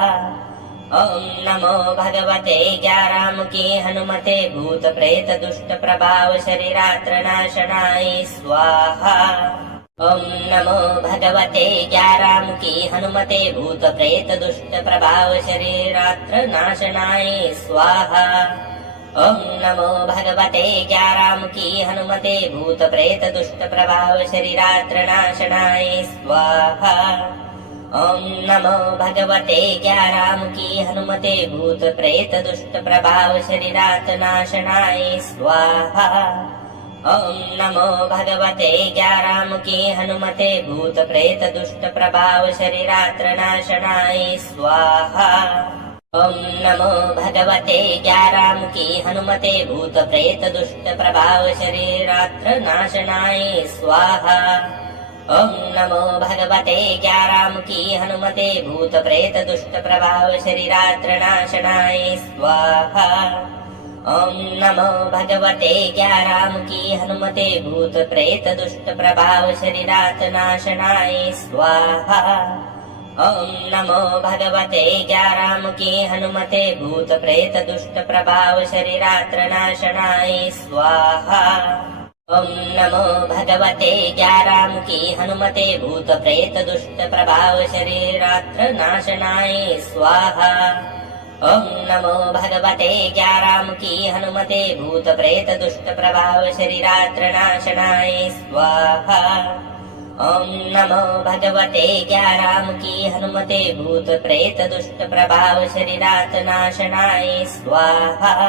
ओम नमो भगवते ज्ञारामुखी हनुमते भूत प्रेत दुष्ट प्रभाव शरीरात्र नाशनाय स्वाहा। ओम नमो भगवते ज्ञारामुखी हनुमते भूत प्रेत दुष्ट प्रभाव शरीरात्र नाशनाय स्वाहा। ओम नमो भगवते ज्ञारामुखी हनुमते भूत प्रेत दुष्ट प्रभाव शरीरात्र नाशनाय स्वाहा। ओम नमो भगवते ज्ञारामुखी हनुमते भूत प्रेत दुष्ट प्रभाव शरीरात्र नाशनाय स्वाहा। ओम नमो भगवते ज्ञारामुखी हनुमते भूत प्रेत दुष्ट प्रभाव शरीरात्र नाशनाय स्वाहा। ओम नमो भगवते ज्ञारामुखी हनुमते भूत प्रेत दुष्ट प्रभाव शरीरात्र नाशनाय स्वाहा। ओम नमो भगवते ज्ञारामुखी हनुमते भूत प्रेत दुष्ट प्रभाव शरीरात्र नाशनाय स्वाहा। ओम नमो भगवते ज्ञारामुखी हनुमते भूत प्रेत दुष्ट प्रभाव शरीरात् नाशनाय स्वाहा। ओम नमो भगवते ज्ञारामुखी हनुमते भूत प्रेत दुष्ट प्रभाव शरीरात्र नाशनाय स्वाहा। ओम नमो भगवते ज्ञारामुखी हनुमते भूत प्रेत दुष्ट प्रभाव शरीरात्र नाशनाय स्वाहा। ओम नमो भगवते ज्ञारामुखी हनुमते भूत प्रेत दुष्ट प्रभाव शरीरात्र नाशनाय स्वाहा। ओम नमो भगवते ज्ञारामुखी हनुमते भूत प्रेत दुष्ट प्रभाव शरीरात्र नाशनाय स्वाहा।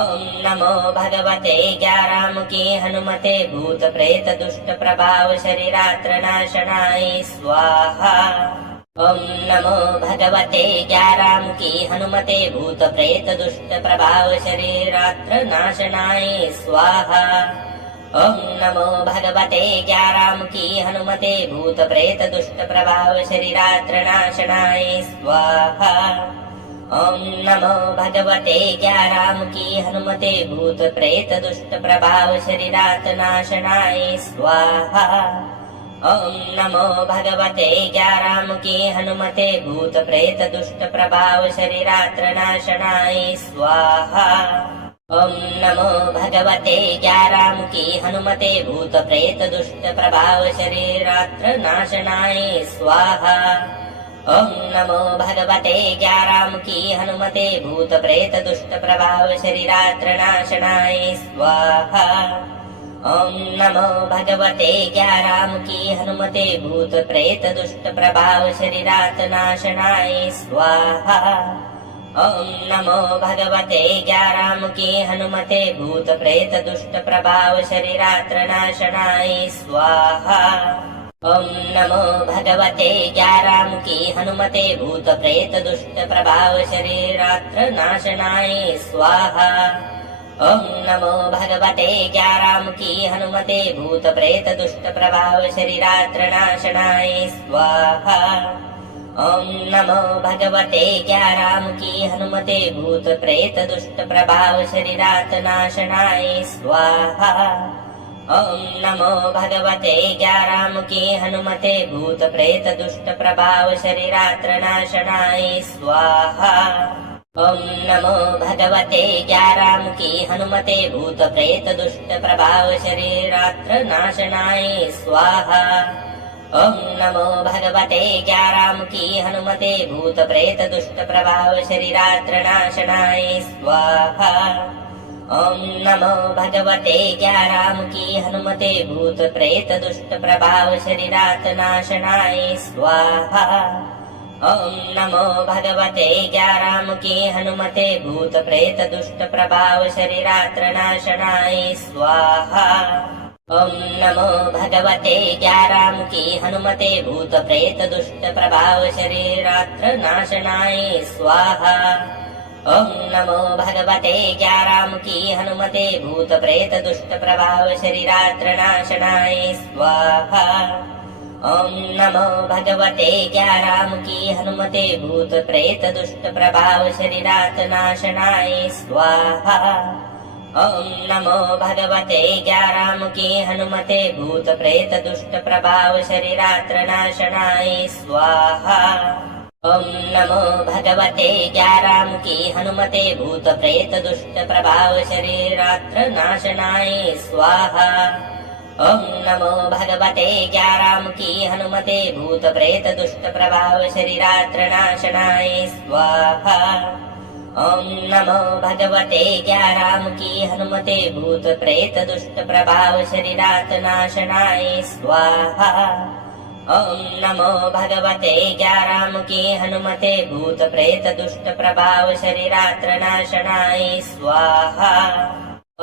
ओम नमो भगवते ज्ञारामुखी हनुमते भूत प्रेत दुष्ट प्रभाव शरीरात्र नाशनाय स्वाहा। ओम नमो भगवते ज्ञारामुखी हनुमते भूत प्रेत दुष्ट प्रभाव शरीरात्र नाशनाय स्वाहा। ओम नमो भगवते ज्ञारामुखी हनुमते भूत प्रेत दुष्ट प्रभाव शरीरात्र नाशनाय स्वाहा। ओम नमो भगवते ज्ञारामुखी हनुमते भूत प्रेत दुष्ट प्रभाव शरीरात्र नाशनाय स्वाहा। ओम नमो भगवते ज्ञारामुखी हनुमते भूत प्रेत दुष्ट प्रभाव शरीरात्र नाशनाय स्वाहा। ओम नमो भगवते ज्ञारामुखी हनुमते भूत प्रेत दुष्ट प्रभाव शरीरात्र नाशनाय स्वाहा। ओम नमो भगवते ज्ञारामुखी हनुमते भूत प्रेत दुष्ट प्रभाव शरीरात्र नाशनाय स्वाहा। ओम नमो भगवते ज्ञारामुखी हनुमते भूत प्रेत दुष्ट प्रभाव शरीरात् नाशनाय स्वाहा। ओम नमो भगवते ज्ञारामुखी हनुमते भूत प्रेत दुष्ट प्रभाव शरीरात्र नाशनाय स्वाहा। ओम नमो भगवते ज्ञारामुखी हनुमते भूत प्रेत दुष्ट प्रभाव शरीरात्र नाशनाय स्वाहा। ओम नमो भगवते ज्ञारामुखी हनुमते भूत प्रेत दुष्ट प्रभाव शरीरात्र नाशनाय स्वाहा। ओम नमो भगवते ज्ञारामुखी हनुमते भूत प्रेत दुष्ट प्रभाव शरीरात नाशनाय स्वाहा। ओम नमो भगवते ज्ञारामुखी हनुमते भूत प्रेत दुष्ट प्रभाव शरीरात्र नाशनाय स्वाहा। ओम नमो भगवते ज्ञारामुखी हनुमते भूत प्रेत दुष्ट प्रभाव शरीरात्र नाशनाय स्वाहा। ओम नमो भगवते ज्ञारामुखी हनुमते भूत प्रेत दुष्ट प्रभाव शरीरात्र नाशनाय स्वाहा। ओम नमो भगवते ज्ञारामुखी हनुमते भूत प्रेत दुष्ट प्रभाव शरीरात नाशनाय स्वाहा। ओम नमो भगवते ज्ञारामुखी हनुमते भूत प्रेत दुष्ट प्रभाव शरीरात्र नाशनाय स्वाहा। ओम नमो भगवते ज्ञारामुखी हनुमते भूत प्रेत दुष्ट प्रभाव शरीरात्र नाशनाय स्वाहा। ओम नमो भगवते ज्ञारामुखी हनुमते भूत प्रेत दुष्ट प्रभाव शरीरात्र नाशनाय स्वाहा। ओम नमो भगवते ज्ञारामुखी हनुमते भूत प्रेत दुष्ट प्रभाव शरीरात नाशनाय स्वाहा। ओम नमो भगवते ज्ञारामुखी हनुमते भूत प्रेत दुष्ट प्रभाव शरीरात्र नाशनाय स्वाहा। ओम नमो भगवते ज्ञारामुखी हनुमते भूत प्रेत दुष्ट प्रभाव शरीरात्र नाशनाय स्वाहा। ओम नमो भगवते ज्ञारामुखी हनुमते भूत प्रेत दुष्ट प्रभाव शरीरात्र नाशनाय स्वाहा। ओम नमो भगवते ज्ञारामुखी हनुमते भूत प्रेत दुष्ट प्रभाव शरीरात नाशनाय स्वाहा। ओम नमो भगवते ज्ञारामुखी हनुमते भूत प्रेत दुष्ट प्रभाव शरीरात्र नाशनाय स्वाहा।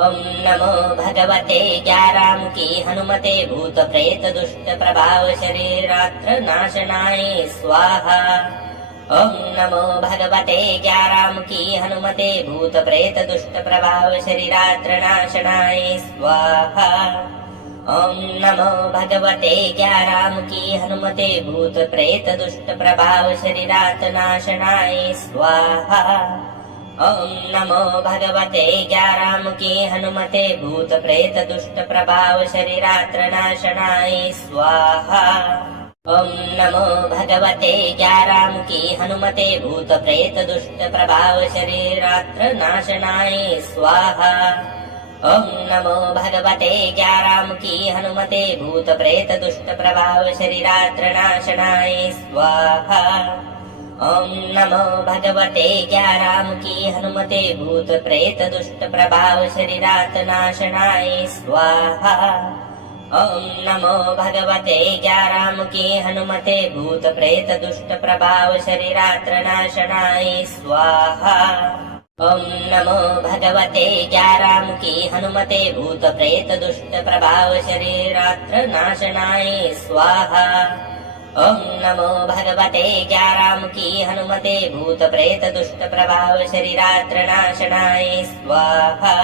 ओम नमो भगवते ज्ञारामुखी हनुमते भूत प्रेत दुष्ट प्रभाव शरीरात्र नाशनाय स्वाहा। ओम नमो भगवते ज्ञारामुखी हनुमते भूत प्रेत दुष्ट प्रभाव शरीरात्र नाशनाय स्वाहा। ओम नमो भगवते ज्ञारामुखी हनुमते भूत प्रेत दुष्ट प्रभाव शरीरात नाशनाय स्वाहा। ओम नमो भगवते ज्ञारामुखी हनुमते भूत प्रेत दुष्ट प्रभाव शरीरात्र नाशनाय स्वाहा। ओम नमो भगवते ज्ञारामुखी हनुमते भूत प्रेत दुष्ट प्रभाव शरीरात्र नाशनाय स्वाहा। ओम नमो भगवते ज्ञारामुखी हनुमते भूत प्रेत दुष्ट प्रभाव शरीरात्र नाशनाय स्वाहा। ओम नमो भगवते ज्ञारामुखी हनुमते भूत प्रेत दुष्ट प्रभाव शरीरात नाशनाय स्वाहा। ओम नमो भगवते ज्ञारामुखी हनुमते भूत प्रेत दुष्ट प्रभाव शरीरात्र नाशनाय स्वाहा। ओम नमो भगवते ज्ञारामुखी हनुमते भूत प्रेत दुष्ट प्रभाव शरीरात्र नाशनाय स्वाहा। ओम नमो भगवते ज्ञारामुखी हनुमते भूत प्रेत दुष्ट प्रभाव शरीरात्र नाशनाय स्वाहा।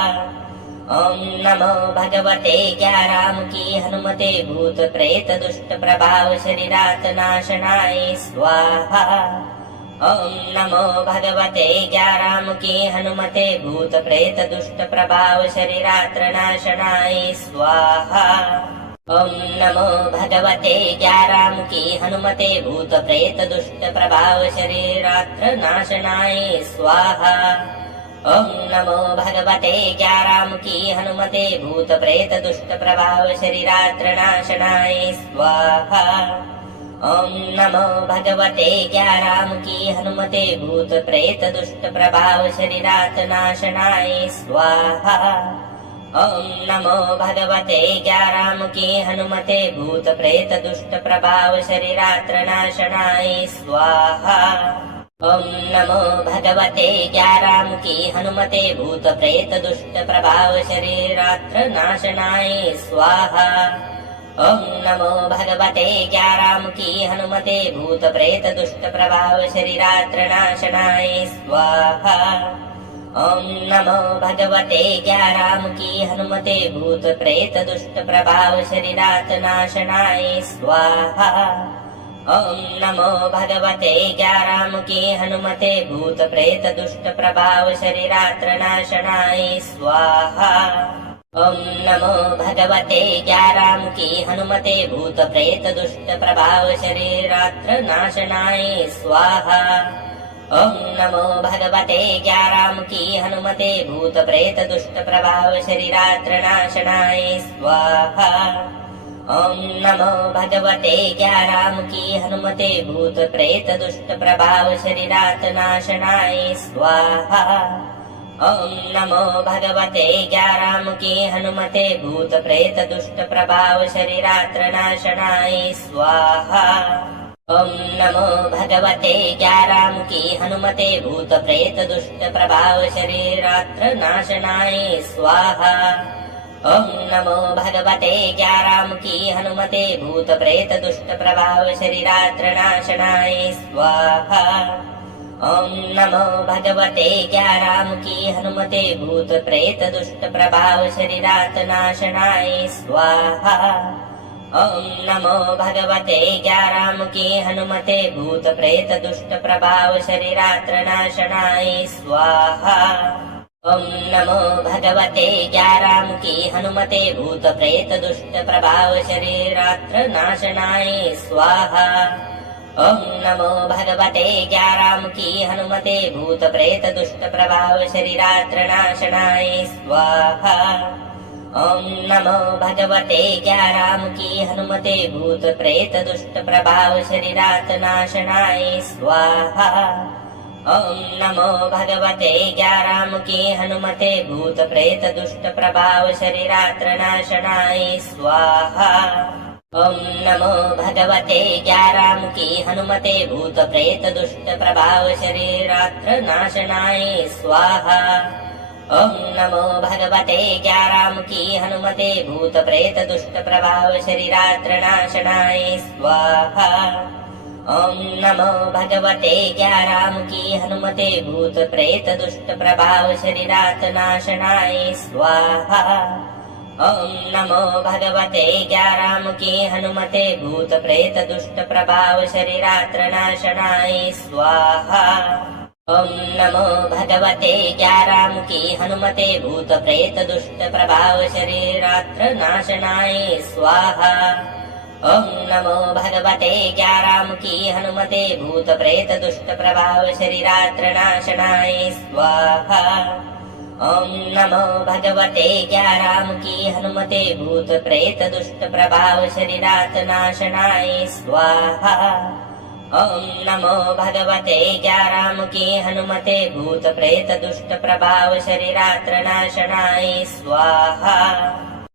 ओम नमो भगवते ज्ञारामुखी हनुमते भूत प्रेत दुष्ट प्रभाव शरीरात नाशनाय स्वाहा। ओम नमो भगवते ज्ञारामुखी हनुमते भूत प्रेत दुष्ट प्रभाव शरीरात्र नाशनाय स्वाहा। ओम नमो भगवते ज्ञारामुखी हनुमते भूत प्रेत दुष्ट प्रभाव शरीरात्र नाशनाय स्वाहा। ओम नमो भगवते ज्ञारामुखी हनुमते भूत प्रेत दुष्ट प्रभाव शरीरात्र नाशनाय स्वाहा। ओम नमो भगवते ज्ञारामुखी हनुमते भूत प्रेत दुष्ट प्रभाव शरीरात नाशनाय स्वाहा। ओम नमो भगवते ज्ञारामुखी हनुमते भूत प्रेत दुष्ट प्रभाव शरीरात्र नाशनाय स्वाहा। ओम नमो भगवते ज्ञारामुखी हनुमते भूत प्रेत दुष्ट प्रभाव शरीरात्र नाशनाय स्वाहा। ओम नमो भगवते ज्ञारामुखी हनुमते भूत प्रेत दुष्ट प्रभाव शरीरात्र नाशनाय स्वाहा। ॐ नमो भगवते ज्ञारामुखी हनुमते भूत प्रेत दुष्ट प्रभाव शरीरात नाशनाय स्वाहा। ॐ नमो भगवते ज्ञारामुखी हनुमते भूत प्रेत दुष्ट प्रभाव शरीरात्र नाशनाय स्वाहा। ॐ नमो भगवते ज्ञारामुखी हनुमते भूत प्रेत दुष्ट प्रभाव शरीरात्र नाशनाय स्वाहा। ॐ नमो भगवते ज्ञारामुखी हनुमते भूत प्रेत दुष्ट प्रभाव शरीरात्र नाशनाय स्वाहा। ॐ नमो भगवते ज्ञारामुखी हनुमते भूत प्रेत दुष्ट प्रभाव शरीरात नाशनाय स्वाहा। ॐ नमो भगवते ज्ञारामुखी हनुमते भूत प्रेत दुष्ट प्रभाव शरीरात्र नाशनाय स्वाहा। ॐ नमो भगवते ज्ञारामुखी हनुमते भूत प्रेत दुष्ट प्रभाव शरीरात्र नाशनाय स्वाहा। ॐ नमो भगवते ज्ञारामुखी हनुमते भूत प्रेत दुष्ट प्रभाव शरीरात्र नाशनाय स्वाहा। ॐ नमो भगवते ज्ञारामुखी हनुमते भूत प्रेत दुष्ट प्रभाव शरीरात नाशनाय स्वाहा। ॐ नमो भगवते ज्ञारामुखी हनुमते भूत प्रेत दुष्ट प्रभाव शरीरात्र नाशनाय स्वाहा। ॐ नमो भगवते ज्ञारामुखी हनुमते भूत प्रेत दुष्ट प्रभाव शरीरात्र नाशनाय स्वाहा। ॐ नमो भगवते ज्ञारामुखी हनुमते भूत प्रेत दुष्ट प्रभाव शरीरात्र नाशनाय स्वाहा। ॐ नमो भगवते ज्ञारामुखी हनुमते भूत प्रेत दुष्ट प्रभाव शरीरात नाशनाय स्वाहा। ॐ नमो भगवते ज्ञारामुखी हनुमते भूत प्रेत दुष्ट प्रभाव शरीरात्र नाशनाय स्वाहा। ॐ नमो भगवते ज्ञारामुखी हनुमते भूत प्रेत दुष्ट प्रभाव शरीरात्र नाशनाय स्वाहा। ॐ नमो भगवते ज्ञारामुखी हनुमते भूत प्रेत दुष्ट प्रभाव शरीरात्र नाशनाय स्वाहा। ॐ नमो भगवते ज्ञारामुखी हनुमते भूत प्रेत दुष्ट प्रभाव शरीरात नाशनाय स्वाहा। ॐ नमो भगवते ज्ञारामुखी हनुमते भूत प्रेत दुष्ट प्रभाव शरीरात्र नाशनाय स्वाहा। ॐ नमो भगवते ज्ञारामुखी हनुमते भूत प्रेत दुष्ट प्रभाव शरीरात्र नाशनाय स्वाहा। ॐ नमो भगवते ज्ञारामुखी हनुमते भूत प्रेत दुष्ट प्रभाव शरीरात्र नाशनाय स्वाहा। ॐ नमो भगवते ज्ञारामुखी हनुमते भूत प्रेत दुष्ट प्रभाव शरीरात नाशनाय स्वाहा। ॐ नमो भगवते ज्ञारामुखी हनुमते भूत प्रेत दुष्ट प्रभाव शरीरात्र नाशनाय स्वाहा।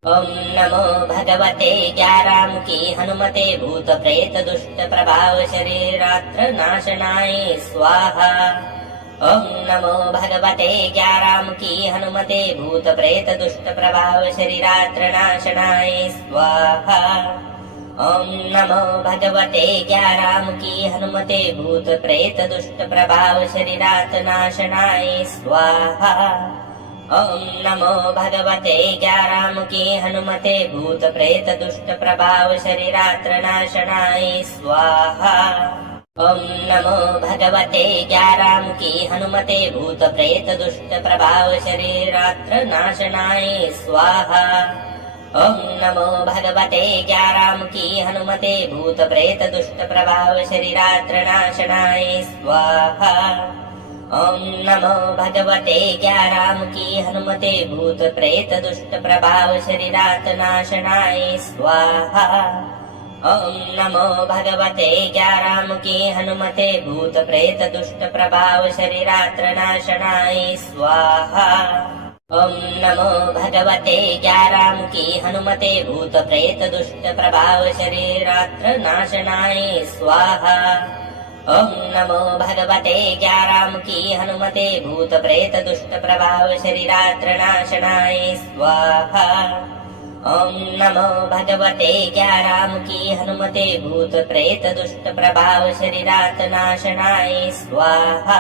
ॐ नमो भगवते ज्ञारामुखी हनुमते भूत प्रेत दुष्ट प्रभाव शरीरात्र नाशनाय स्वाहा। ॐ नमो भगवते ज्ञारामुखी हनुमते भूत प्रेत दुष्ट प्रभाव शरीरात्र नाशनाय स्वाहा। ॐ नमो भगवते ज्ञारामुखी हनुमते भूत प्रेत दुष्ट प्रभाव शरीरात नाशनाय स्वाहा। ॐ नमो भगवते ज्ञारामुखी हनुमते भूत प्रेत दुष्ट प्रभाव शरीरात्र नाशनाय स्वाहा। ॐ नमो भगवते ज्ञारामुखी हनुमते भूत प्रेत दुष्ट प्रभाव शरीरात्र नाशनाय स्वाहा। ॐ नमो भगवते ज्ञारामुखी हनुमते भूत प्रेत दुष्ट प्रभाव शरीरात्र नाशनाय स्वाहा। ॐ नमो भगवते ज्ञारामुखी हनुमते भूत प्रेत दुष्ट प्रभाव शरीरात नाशनाय स्वाहा। ॐ नमो भगवते ज्ञारामुखी हनुमते भूत प्रेत दुष्ट प्रभाव शरीरात्र नाशनाय स्वाहा। ॐ नमो भगवते ज्ञारामुखी हनुमते भूत प्रेत दुष्ट प्रभाव शरीरात्र नाशनाय स्वाहा। ॐ नमो भगवते ज्ञारामुखी हनुमते भूत प्रेत दुष्ट प्रभाव शरीरात्र नाशनाय स्वाहा। ॐ नमो भगवते ज्ञारामुखी हनुमते भूत प्रेत दुष्ट प्रभाव शरीरात नाशनाय स्वाहा।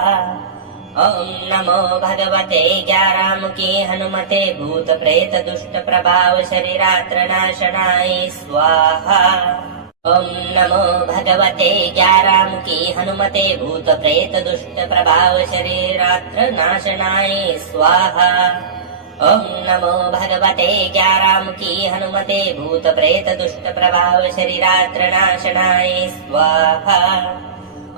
ॐ नमो भगवते ज्ञारामुखी हनुमते भूत प्रेत दुष्ट प्रभाव शरीरात्र नाशनाय स्वाहा। ॐ नमो भगवते ज्ञारामुखी हनुमते भूत प्रेत दुष्ट प्रभाव शरीरात्र नाशनाय स्वाहा। ॐ नमो भगवते ज्ञारामुखी हनुमते भूत प्रेत दुष्ट प्रभाव शरीरात्र नाशनाय स्वाहा।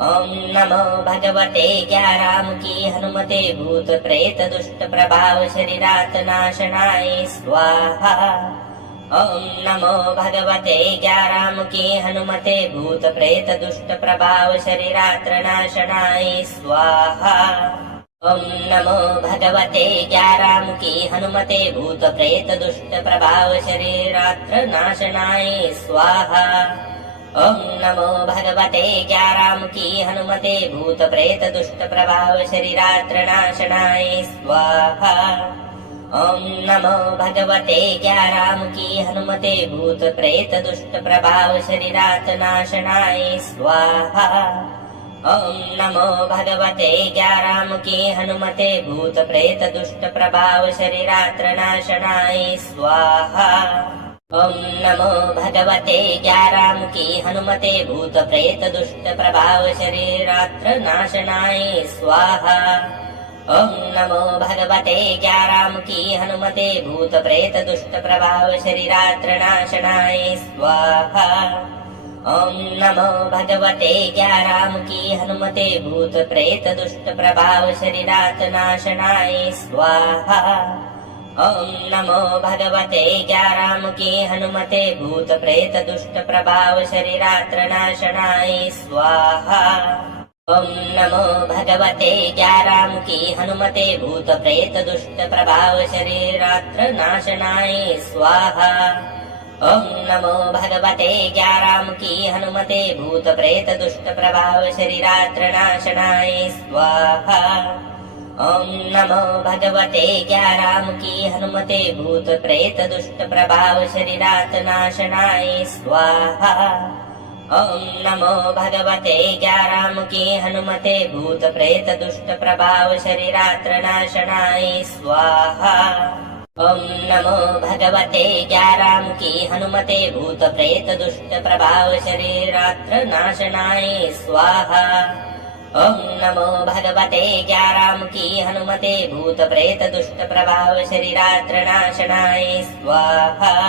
ॐ नमो भगवते ज्ञारामुखी हनुमते भूत प्रेत दुष्ट प्रभाव शरीरात्र नाशनाय स्वाहा। ॐ नमो भगवते ज्ञारामुखी हनुमते भूत प्रेत दुष्ट प्रभाव शरीरात्र नाशनाय स्वाहा। ॐ नमो भगवते ज्ञारामुखी हनुमते भूत प्रेत दुष्ट प्रभाव शरीरात्र नाशनाय स्वाहा। ॐ नमो भगवते ज्ञारामुखी हनुमते भूत प्रेत दुष्ट प्रभाव शरीरात्र नाशनाय स्वाहा। ॐ नमो भगवते ज्ञारामुखी हनुमते भूत प्रेत दुष्ट प्रभाव शरीरात्र नाशनाय स्वाहा। ॐ नमो भगवते ज्ञारामुखी हनुमते भूत प्रेत दुष्ट प्रभाव शरीरात्र नाशनाय स्वाहा। ॐ नमो भगवते ज्ञारामुखी हनुमते भूत प्रेत दुष्ट प्रभाव शरीरात्र नाशनाय स्वाहा। ॐ नमो भगवते ज्ञारामुखी हनुमते भूत प्रेत दुष्ट प्रभाव शरीरात्र नाशनाय स्वाहा। ॐ नमो भगवते ज्ञारामुखी हनुमते भूत प्रेत दुष्ट प्रभाव शरीरात्र नाशनाय स्वाहा। ॐ नमो भगवते ज्ञारामुखी हनुमते भूत प्रेत दुष्ट प्रभाव शरीरात्र नाशनाय स्वाहा। ॐ नमो भगवते ज्ञारामुखी हनुमते भूत प्रेत दुष्ट प्रभाव शरीरात्र नाशनाय स्वाहा। ॐ नमो भगवते ज्ञारामुखी हनुमते भूत प्रेत दुष्ट प्रभाव शरीरात्र नाशनाय स्वाहा। ॐ नमो भगवते ज्ञारामुखी हनुमते भूत प्रेत दुष्ट प्रभाव शरीरात्र नाशनाय स्वाहा। ॐ नमो भगवते ज्ञारामुखी हनुमते भूत प्रेत दुष्ट प्रभाव शरीरात्र नाशनाय स्वाहा। ॐ नमो भगवते ज्ञारामुखी हनुमते भूत प्रेत दुष्ट प्रभाव शरीरात्र नाशनाय स्वाहा। ॐ नमो भगवते ज्ञारामुखी हनुमते भूत प्रेत दुष्ट प्रभाव शरीरात्र नाशनाय स्वाहा।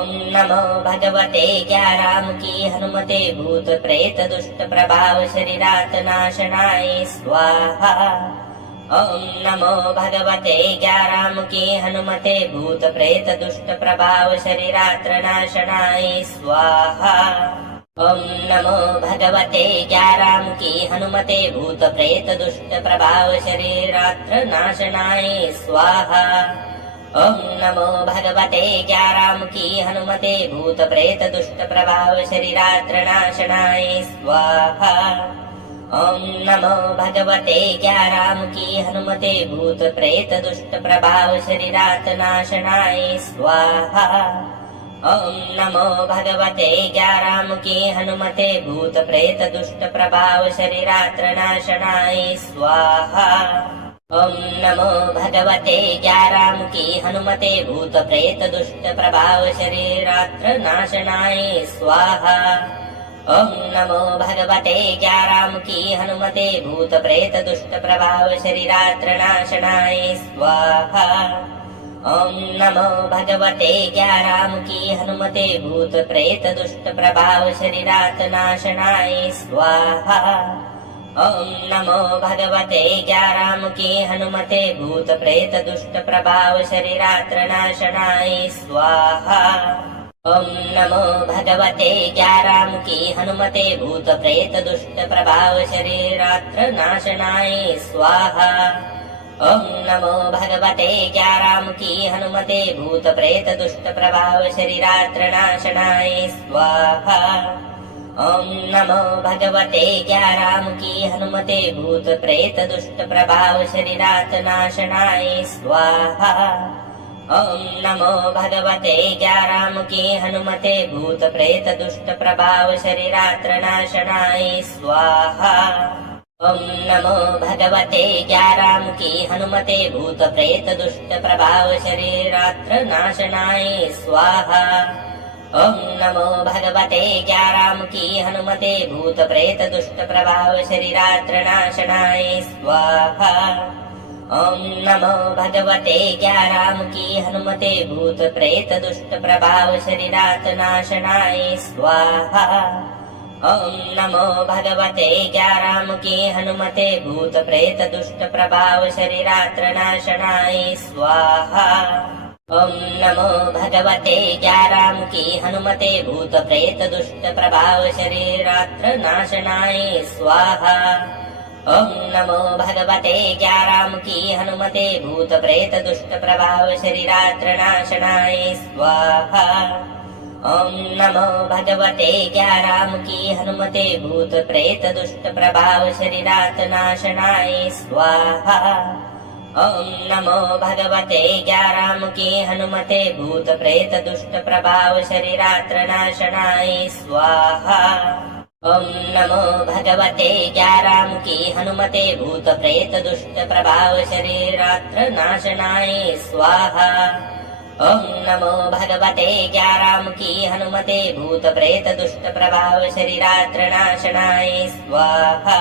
ॐ नमो भगवते ज्ञारामुखी हनुमते भूत प्रेत दुष्ट प्रभाव शरीरात्र नाशनाय स्वाहा। ॐ नमो भगवते ज्ञारामुखी हनुमते भूत प्रेत दुष्ट प्रभाव शरीरात्र नाशनाय स्वाहा। ॐ नमो भगवते ज्ञारामुखी हनुमते भूत प्रेत दुष्ट प्रभाव शरीरात्र नाशनाय स्वाहा। ॐ नमो भगवते ज्ञारामुखी हनुमते भूत प्रेत दुष्ट प्रभाव शरीरात्र नाशनाय स्वाहा। ॐ नमो भगवते ज्ञारामुखी हनुमते भूत प्रेत दुष्ट प्रभाव शरीरात्र नाशनाय स्वाहा। ॐ नमो भगवते ज्ञारामुखी हनुमते भूत प्रेत दुष्ट प्रभाव शरीरात्र नाशनाय स्वाहा। ॐ नमो भगवते ज्ञारामुखी हनुमते भूत प्रेत दुष्ट प्रभाव शरीरात्र नाशनाय स्वाहा। ॐ नमो भगवते ज्ञारामुखी हनुमते भूत प्रेत दुष्ट प्रभाव शरीरात्र नाशनाय स्वाहा। ॐ नमो भगवते ज्ञारामुखी हनुमते भूत प्रेत दुष्ट प्रभाव शरीरात्र नाशनाय स्वाहा। ॐ नमो भगवते ज्ञारामुखी हनुमते भूत प्रेत दुष्ट प्रभाव शरीरात्र नाशनाय स्वाहा। ॐ नमो भगवते ज्ञारामुखी हनुमते भूत प्रेत दुष्ट प्रभाव शरीरात्र नाशनाय स्वाहा। ॐ नमो भगवते ज्ञारामुखी हनुमते भूत प्रेत दुष्ट प्रभाव शरीरात्र नाशनाय स्वाहा। ॐ नमो भगवते ज्ञारामुखी हनुमते भूत प्रेत दुष्ट प्रभाव शरीरात्र नाशनाय स्वाहा। ॐ नमो भगवते ज्ञारामुखी हनुमते भूत प्रेत दुष्ट प्रभाव शरीरात्र नाशनाय स्वाहा। ओम नमो भगवते ज्ञारामुखी हनुमते भूत प्रेत दुष्ट प्रभाव शरीरात्र नाशनाय स्वाहा। ओम नमो भगवते ज्ञारामुखी हनुमते भूत प्रेत दुष्ट प्रभाव शरीरात्र नाशनाय स्वाहा। ओम नमो भगवते ज्ञारामुखी हनुमते भूत प्रेत दुष्ट प्रभाव शरीरात्र नाशनाय स्वाहा। ओम नमो भगवते ज्ञारामुखी हनुमते भूत प्रेत दुष्ट प्रभाव शरीरात्र नाशनाय स्वाहा। ओम नमो भगवते ज्ञारामुखी हनुमते भूत प्रेत दुष्ट प्रभाव शरीरात्र नाशनाय स्वाहा। ओम नमो भगवते ज्ञारामुखी हनुमते भूत प्रेत दुष्ट प्रभाव शरीरात्र नाशनाय स्वाहा। ओम नमो भगवते ज्ञारामुखी हनुमते भूत प्रेत दुष्ट प्रभाव शरीरात् नाशनाय स्वाहा। ओम नमो भगवते ज्ञारामुखी हनुमते भूत प्रेत दुष्ट प्रभाव शरीरात्र नाशनाय स्वाहा। ओम नमो भगवते ज्ञारामुखी हनुमते भूत प्रेत दुष्ट प्रभाव शरीरात्र नाशनाय स्वाहा। ओम नमो भगवते ज्ञारामुखी हनुमते भूत प्रेत दुष्ट प्रभाव शरीरात्र नाशनाय स्वाहा।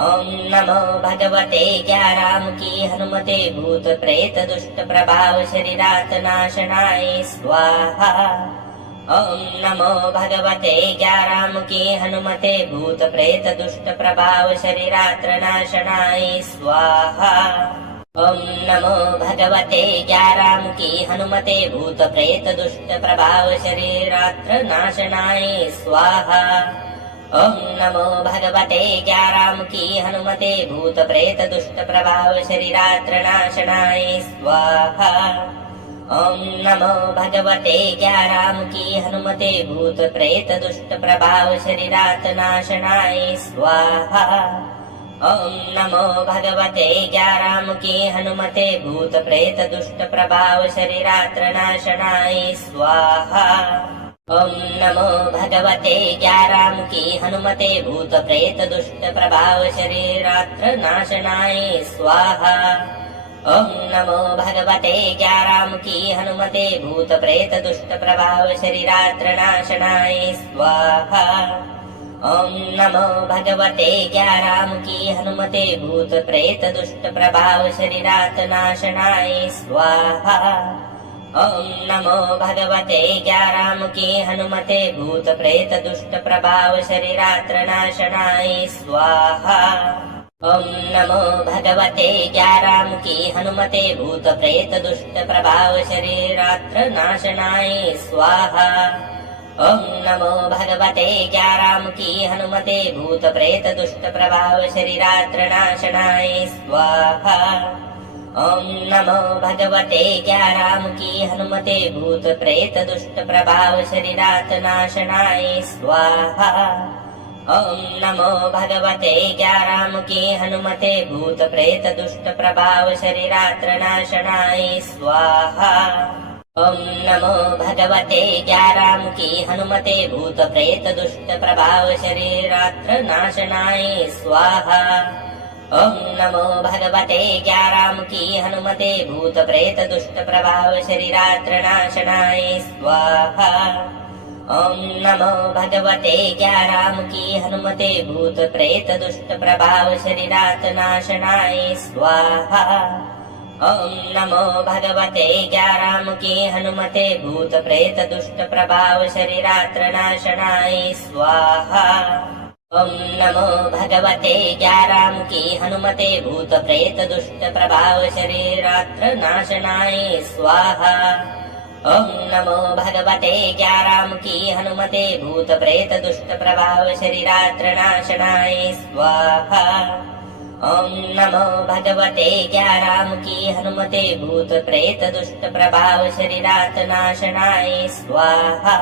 ओम नमो भगवते ज्ञारामुखी हनुमते भूत प्रेत दुष्ट प्रभाव शरीरात्र नाशनाय स्वाहा। ओम नमो भगवते ज्ञारामुखी हनुमते भूत प्रेत दुष्ट प्रभाव शरीरात्र नाशनाय स्वाहा। ओम नमो भगवते ज्ञारामुखी हनुमते भूत प्रेत दुष्ट प्रभाव शरीरात्र नाशनाय स्वाहा। ओम नमो भगवते ज्ञारामुखी हनुमते भूत प्रेत दुष्ट प्रभाव शरीरात्र नाशनाय स्वाहा। ओम नमो भगवते ज्ञारामुखी हनुमते भूत प्रेत दुष्ट प्रभाव शरीरात्र नाशनाय स्वाहा। ओम नमो भगवते ज्ञारामुखी हनुमते भूत प्रेत दुष्ट प्रभाव शरीरात्र नाशनाय स्वाहा। ओम नमो भगवते ज्ञारामुखी हनुमते भूत प्रेत दुष्ट प्रभाव शरीरात्र नाशनाय स्वाहा। ओम नमो भगवते ज्ञारामुखी हनुमते भूत प्रेत दुष्ट प्रभाव शरीरात्र नाशनाय स्वाहा। ओम नमो भगवते ज्ञारामुखी हनुमते भूत प्रेत दुष्ट प्रभाव शरीरात् नाशनाय स्वाहा। ओम नमो भगवते ज्ञारामुखी हनुमते भूत प्रेत दुष्ट प्रभाव शरीरात्र नाशनाय स्वाहा। ओम नमो भगवते ज्ञारामुखी हनुमते भूत प्रेत दुष्ट प्रभाव शरीरात्र नाशनाय स्वाहा। ओम नमो भगवते ज्ञारामुखी हनुमते भूत प्रेत दुष्ट प्रभाव शरीरात्र नाशनाय स्वाहा। ओम नमो भगवते ज्ञारामुखी हनुमते भूत प्रेत दुष्ट प्रभाव शरीरात्र नाशनाय स्वाहा। ओम नमो भगवते ज्ञारामुखी हनुमते भूत प्रेत दुष्ट प्रभाव शरीरात्र नाशनाय स्वाहा। ओम नमो भगवते ज्ञारामुखी हनुमते भूत प्रेत दुष्ट प्रभाव शरीरात्र नाशनाय स्वाहा। ओम नमो भगवते ज्ञारामुखी हनुमते भूत प्रेत दुष्ट प्रभाव शरीरात्र नाशनाय स्वाहा। ओम नमो भगवते ज्ञारामुखी हनुमते भूत प्रेत दुष्ट प्रभाव शरीरात्र नाशनाय स्वाहा। ओम नमो भगवते ज्ञारामुखी हनुमते भूत प्रेत दुष्ट प्रभाव शरीरात्र नाशनाय स्वाहा। ओम नमो भगवते ज्ञारामुखी हनुमते भूत प्रेत दुष्ट प्रभाव शरीरात्र नाशनाय स्वाहा। ओम नमो भगवते ज्ञारामुखी हनुमते भूत प्रेत दुष्ट प्रभाव शरीरात्र नाशनाय स्वाहा। ओम नमो भगवते ज्ञारामुखी हनुमते भूत प्रेत दुष्ट प्रभाव शरीरात्र नाशनाय स्वाहा।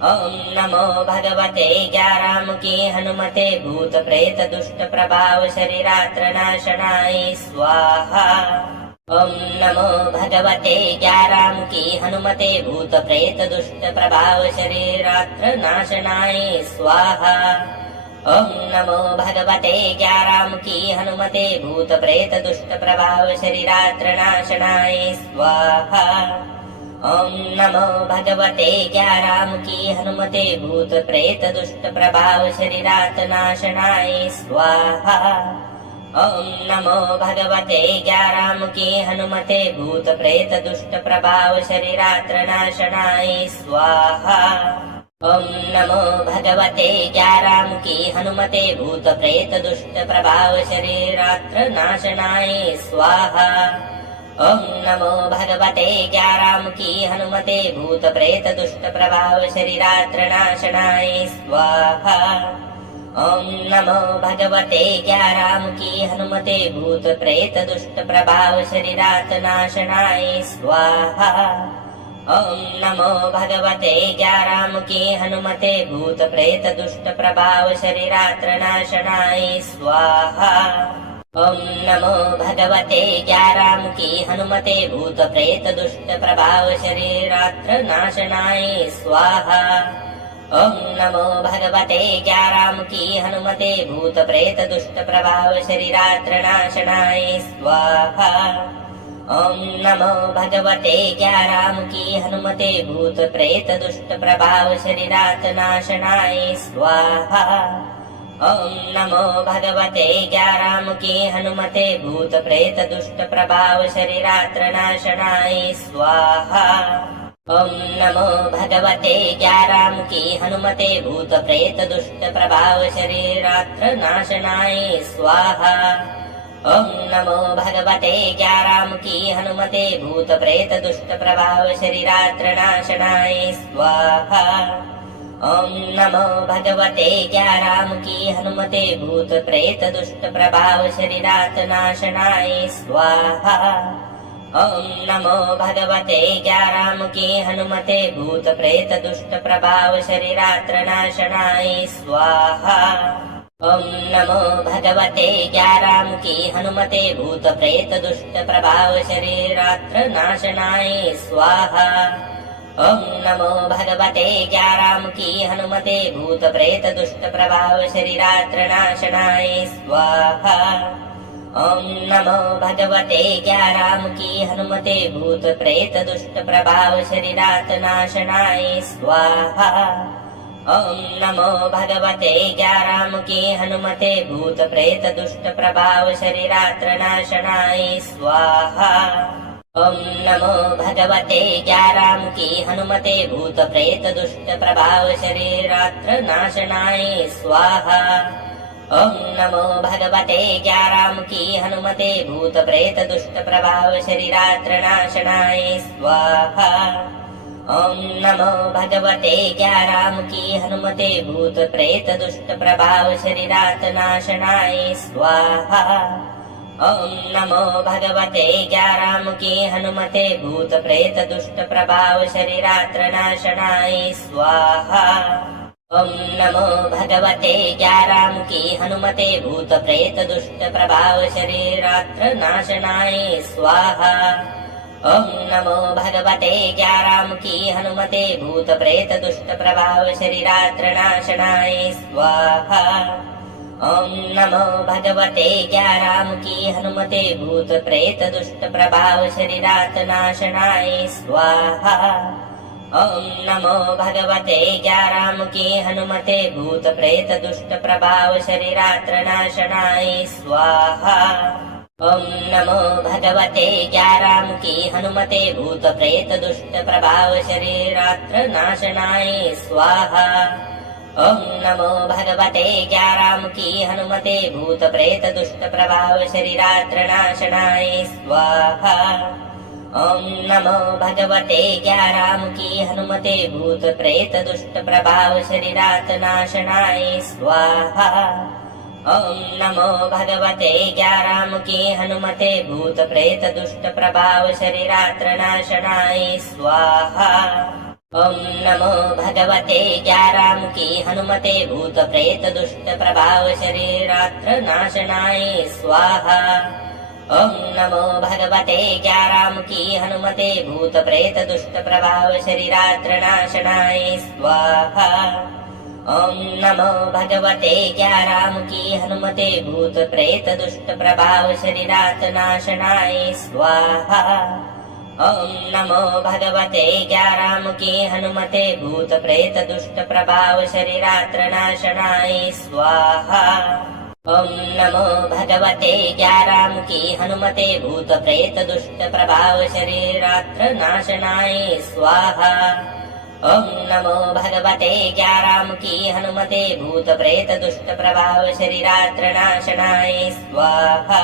ओम नमो भगवते ज्ञारामुखी हनुमते भूत प्रेत दुष्ट प्रभाव शरीरात्र नाशनाय स्वाहा। ओम नमो भगवते ज्ञारामुखी हनुमते भूत प्रेत दुष्ट प्रभाव शरीरात्र नाशनाय स्वाहा। ओम नमो भगवते ज्ञारामुखी हनुमते भूत प्रेत दुष्ट प्रभाव शरीरात्र नाशनाय स्वाहा। ओम नमो भगवते ज्ञारामुखी हनुमते भूत प्रेत दुष्ट प्रभाव शरीरात नाशनाय स्वाहा। ओम नमो भगवते ज्ञारामुखी हनुमते भूत प्रेत दुष्ट प्रभाव शरीरात्र नाशनाय स्वाहा। ओम नमो भगवते ज्ञारामुखी हनुमते भूत प्रेत दुष्ट प्रभाव शरीरात्र नाशनाय स्वाहा। ओम नमो भगवते ज्ञारामुखी हनुमते भूत प्रेत दुष्ट प्रभाव शरीरात्र नाशनाय स्वाहा। ओम नमो भगवते ज्ञारामुखी हनुमते भूत प्रेत दुष्ट प्रभाव शरीरात नाशनाय स्वाहा। ओम नमो भगवते ज्ञारामुखी हनुमते भूत प्रेत दुष्ट प्रभाव शरीरात्र नाशनाय स्वाहा। ओम नमो भगवते ज्ञारामुखी हनुमते भूत प्रेत दुष्ट प्रभाव शरीरात्र नाशनाय स्वाहा। ओम नमो भगवते ज्ञारामुखी हनुमते भूत प्रेत दुष्ट प्रभाव शरीरात्र नाशनाय स्वाहा। ओम नमो भगवते ज्ञारामुखी हनुमते भूत प्रेत दुष्ट प्रभाव शरीरात नाशनाय स्वाहा। ओम नमो भगवते ज्ञारामुखी हनुमते भूत प्रेत दुष्ट प्रभाव शरीरात्र नाशनाय स्वाहा। ओम नमो भगवते ज्ञारामुखी हनुमते भूत प्रेत दुष्ट प्रभाव शरीरात्र नाशनाय स्वाहा। ओम नमो भगवते ज्ञारामुखी हनुमते भूत प्रेत दुष्ट प्रभाव शरीरात्र नाशनाय स्वाहा। ओम नमो भगवते ज्ञारामुखी हनुमते भूत प्रेत दुष्ट प्रभाव शरीरात नाशनाय स्वाहा। ओम नमो भगवते ज्ञारामुखी हनुमते भूत प्रेत दुष्ट प्रभाव शरीरात्र नाशनाय स्वाहा। ओम नमो भगवते ज्ञारामुखी हनुमते भूत प्रेत दुष्ट प्रभाव शरीरात्र नाशनाय स्वाहा। ओम नमो भगवते ज्ञारामुखी हनुमते भूत प्रेत दुष्ट प्रभाव शरीरात्र नाशनाय स्वाहा। ओम नमो भगवते ज्ञारामुखी हनुमते भूत प्रेत दुष्ट प्रभाव शरीरात नाशनाय स्वाहा। ओम नमो भगवते ज्ञारामुखी हनुमते भूत प्रेत दुष्ट प्रभाव शरीरात्र नाशनाय स्वाहा। ओम नमो भगवते ज्ञारामुखी हनुमते भूत प्रेत दुष्ट प्रभाव शरीरात्र नाशनाय स्वाहा। ओम नमो भगवते ज्ञारामुखी हनुमते भूत प्रेत दुष्ट प्रभाव शरीरात्र नाशनाय स्वाहा। ओम नमो भगवते ज्ञारामुखी हनुमते भूत प्रेत दुष्ट प्रभाव शरीरात नाशनाय स्वाहा। ओम नमो भगवते ज्ञारामुखी हनुमते भूत प्रेत दुष्ट प्रभाव शरीरात्र नाशनाय स्वाहा। ओम नमो भगवते ज्ञारामुखी हनुमते भूत प्रेत दुष्ट प्रभाव शरीरात्र नाशनाय स्वाहा। ओम नमो भगवते ज्ञारामुखी हनुमते भूत प्रेत दुष्ट प्रभाव शरीरात्र नाशनाय स्वाहा। ओम नमो भगवते ज्ञारामुखी हनुमते भूत प्रेत दुष्ट प्रभाव शरीरात नाशनाय स्वाहा। ओम नमो भगवते ज्ञारामुखी हनुमते भूत प्रेत दुष्ट प्रभाव शरीरात्र नाशनाय स्वाहा। ओम नमो भगवते ज्ञारामुखी हनुमते भूत प्रेत दुष्ट प्रभाव शरीरात्र नाशनाय स्वाहा। ओम नमो भगवते ज्ञारामुखी हनुमते भूत प्रेत दुष्ट प्रभाव शरीरात्र नाशनाय स्वाहा। ओम नमो भगवते ज्ञारामुखी हनुमते भूत प्रेत दुष्ट प्रभाव शरीरात नाशनाय स्वाहा। ओम नमो भगवते ज्ञारामुखी हनुमते भूत प्रेत दुष्ट प्रभाव शरीरात्र नाशनाय स्वाहा। ओम नमो भगवते ज्ञारामुखी हनुमते भूत प्रेत दुष्ट प्रभाव शरीरात्र नाशनाय स्वाहा। ओम नमो भगवते ज्ञारामुखी हनुमते भूत प्रेत दुष्ट प्रभाव शरीरात्र नाशनाय स्वाहा। ॐ नमो भगवते ज्ञारामुखी हनुमते भूत प्रेत दुष्ट प्रभाव शरीरात नाशनाय स्वाहा। ॐ नमो भगवते ज्ञारामुखी हनुमते भूत प्रेत दुष्ट प्रभाव शरीरात्र नाशनाय स्वाहा। ॐ नमो भगवते ज्ञारामुखी हनुमते भूत प्रेत दुष्ट प्रभाव शरीरात्र नाशनाय स्वाहा। ॐ नमो भगवते ज्ञारामुखी हनुमते भूत प्रेत दुष्ट प्रभाव शरीरात्र नाशनाय स्वाहा।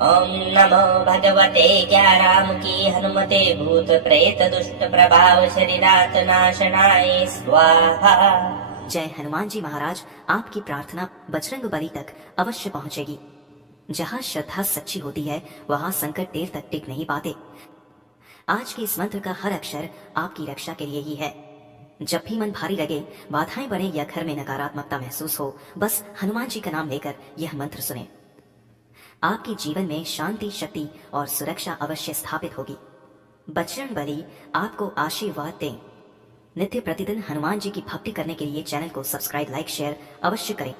ॐ नमो भगवते ज्ञारामुखी हनुमते भूत प्रेत दुष्ट प्रभाव शरीरात नाशनाय स्वाहा। जय हनुमान जी महाराज, आपकी प्रार्थना बजरंग बली तक अवश्य पहुंचेगी। जहां श्रद्धा सच्ची होती है वहां संकट देर तक टिक नहीं पाते। आज के इस मंत्र का हर अक्षर आपकी रक्षा के लिए ही है। जब भी मन भारी लगे, बाधाएं बढ़े या घर में नकारात्मकता महसूस हो, बस हनुमान जी का नाम लेकर यह मंत्र सुने। आपके जीवन में शांति, शक्ति और सुरक्षा अवश्य स्थापित होगी। बजरंग बली आपको आशीर्वाद दें। नित्य प्रतिदिन हनुमान जी की भक्ति करने के लिए चैनल को सब्सक्राइब, लाइक, शेयर अवश्य करें।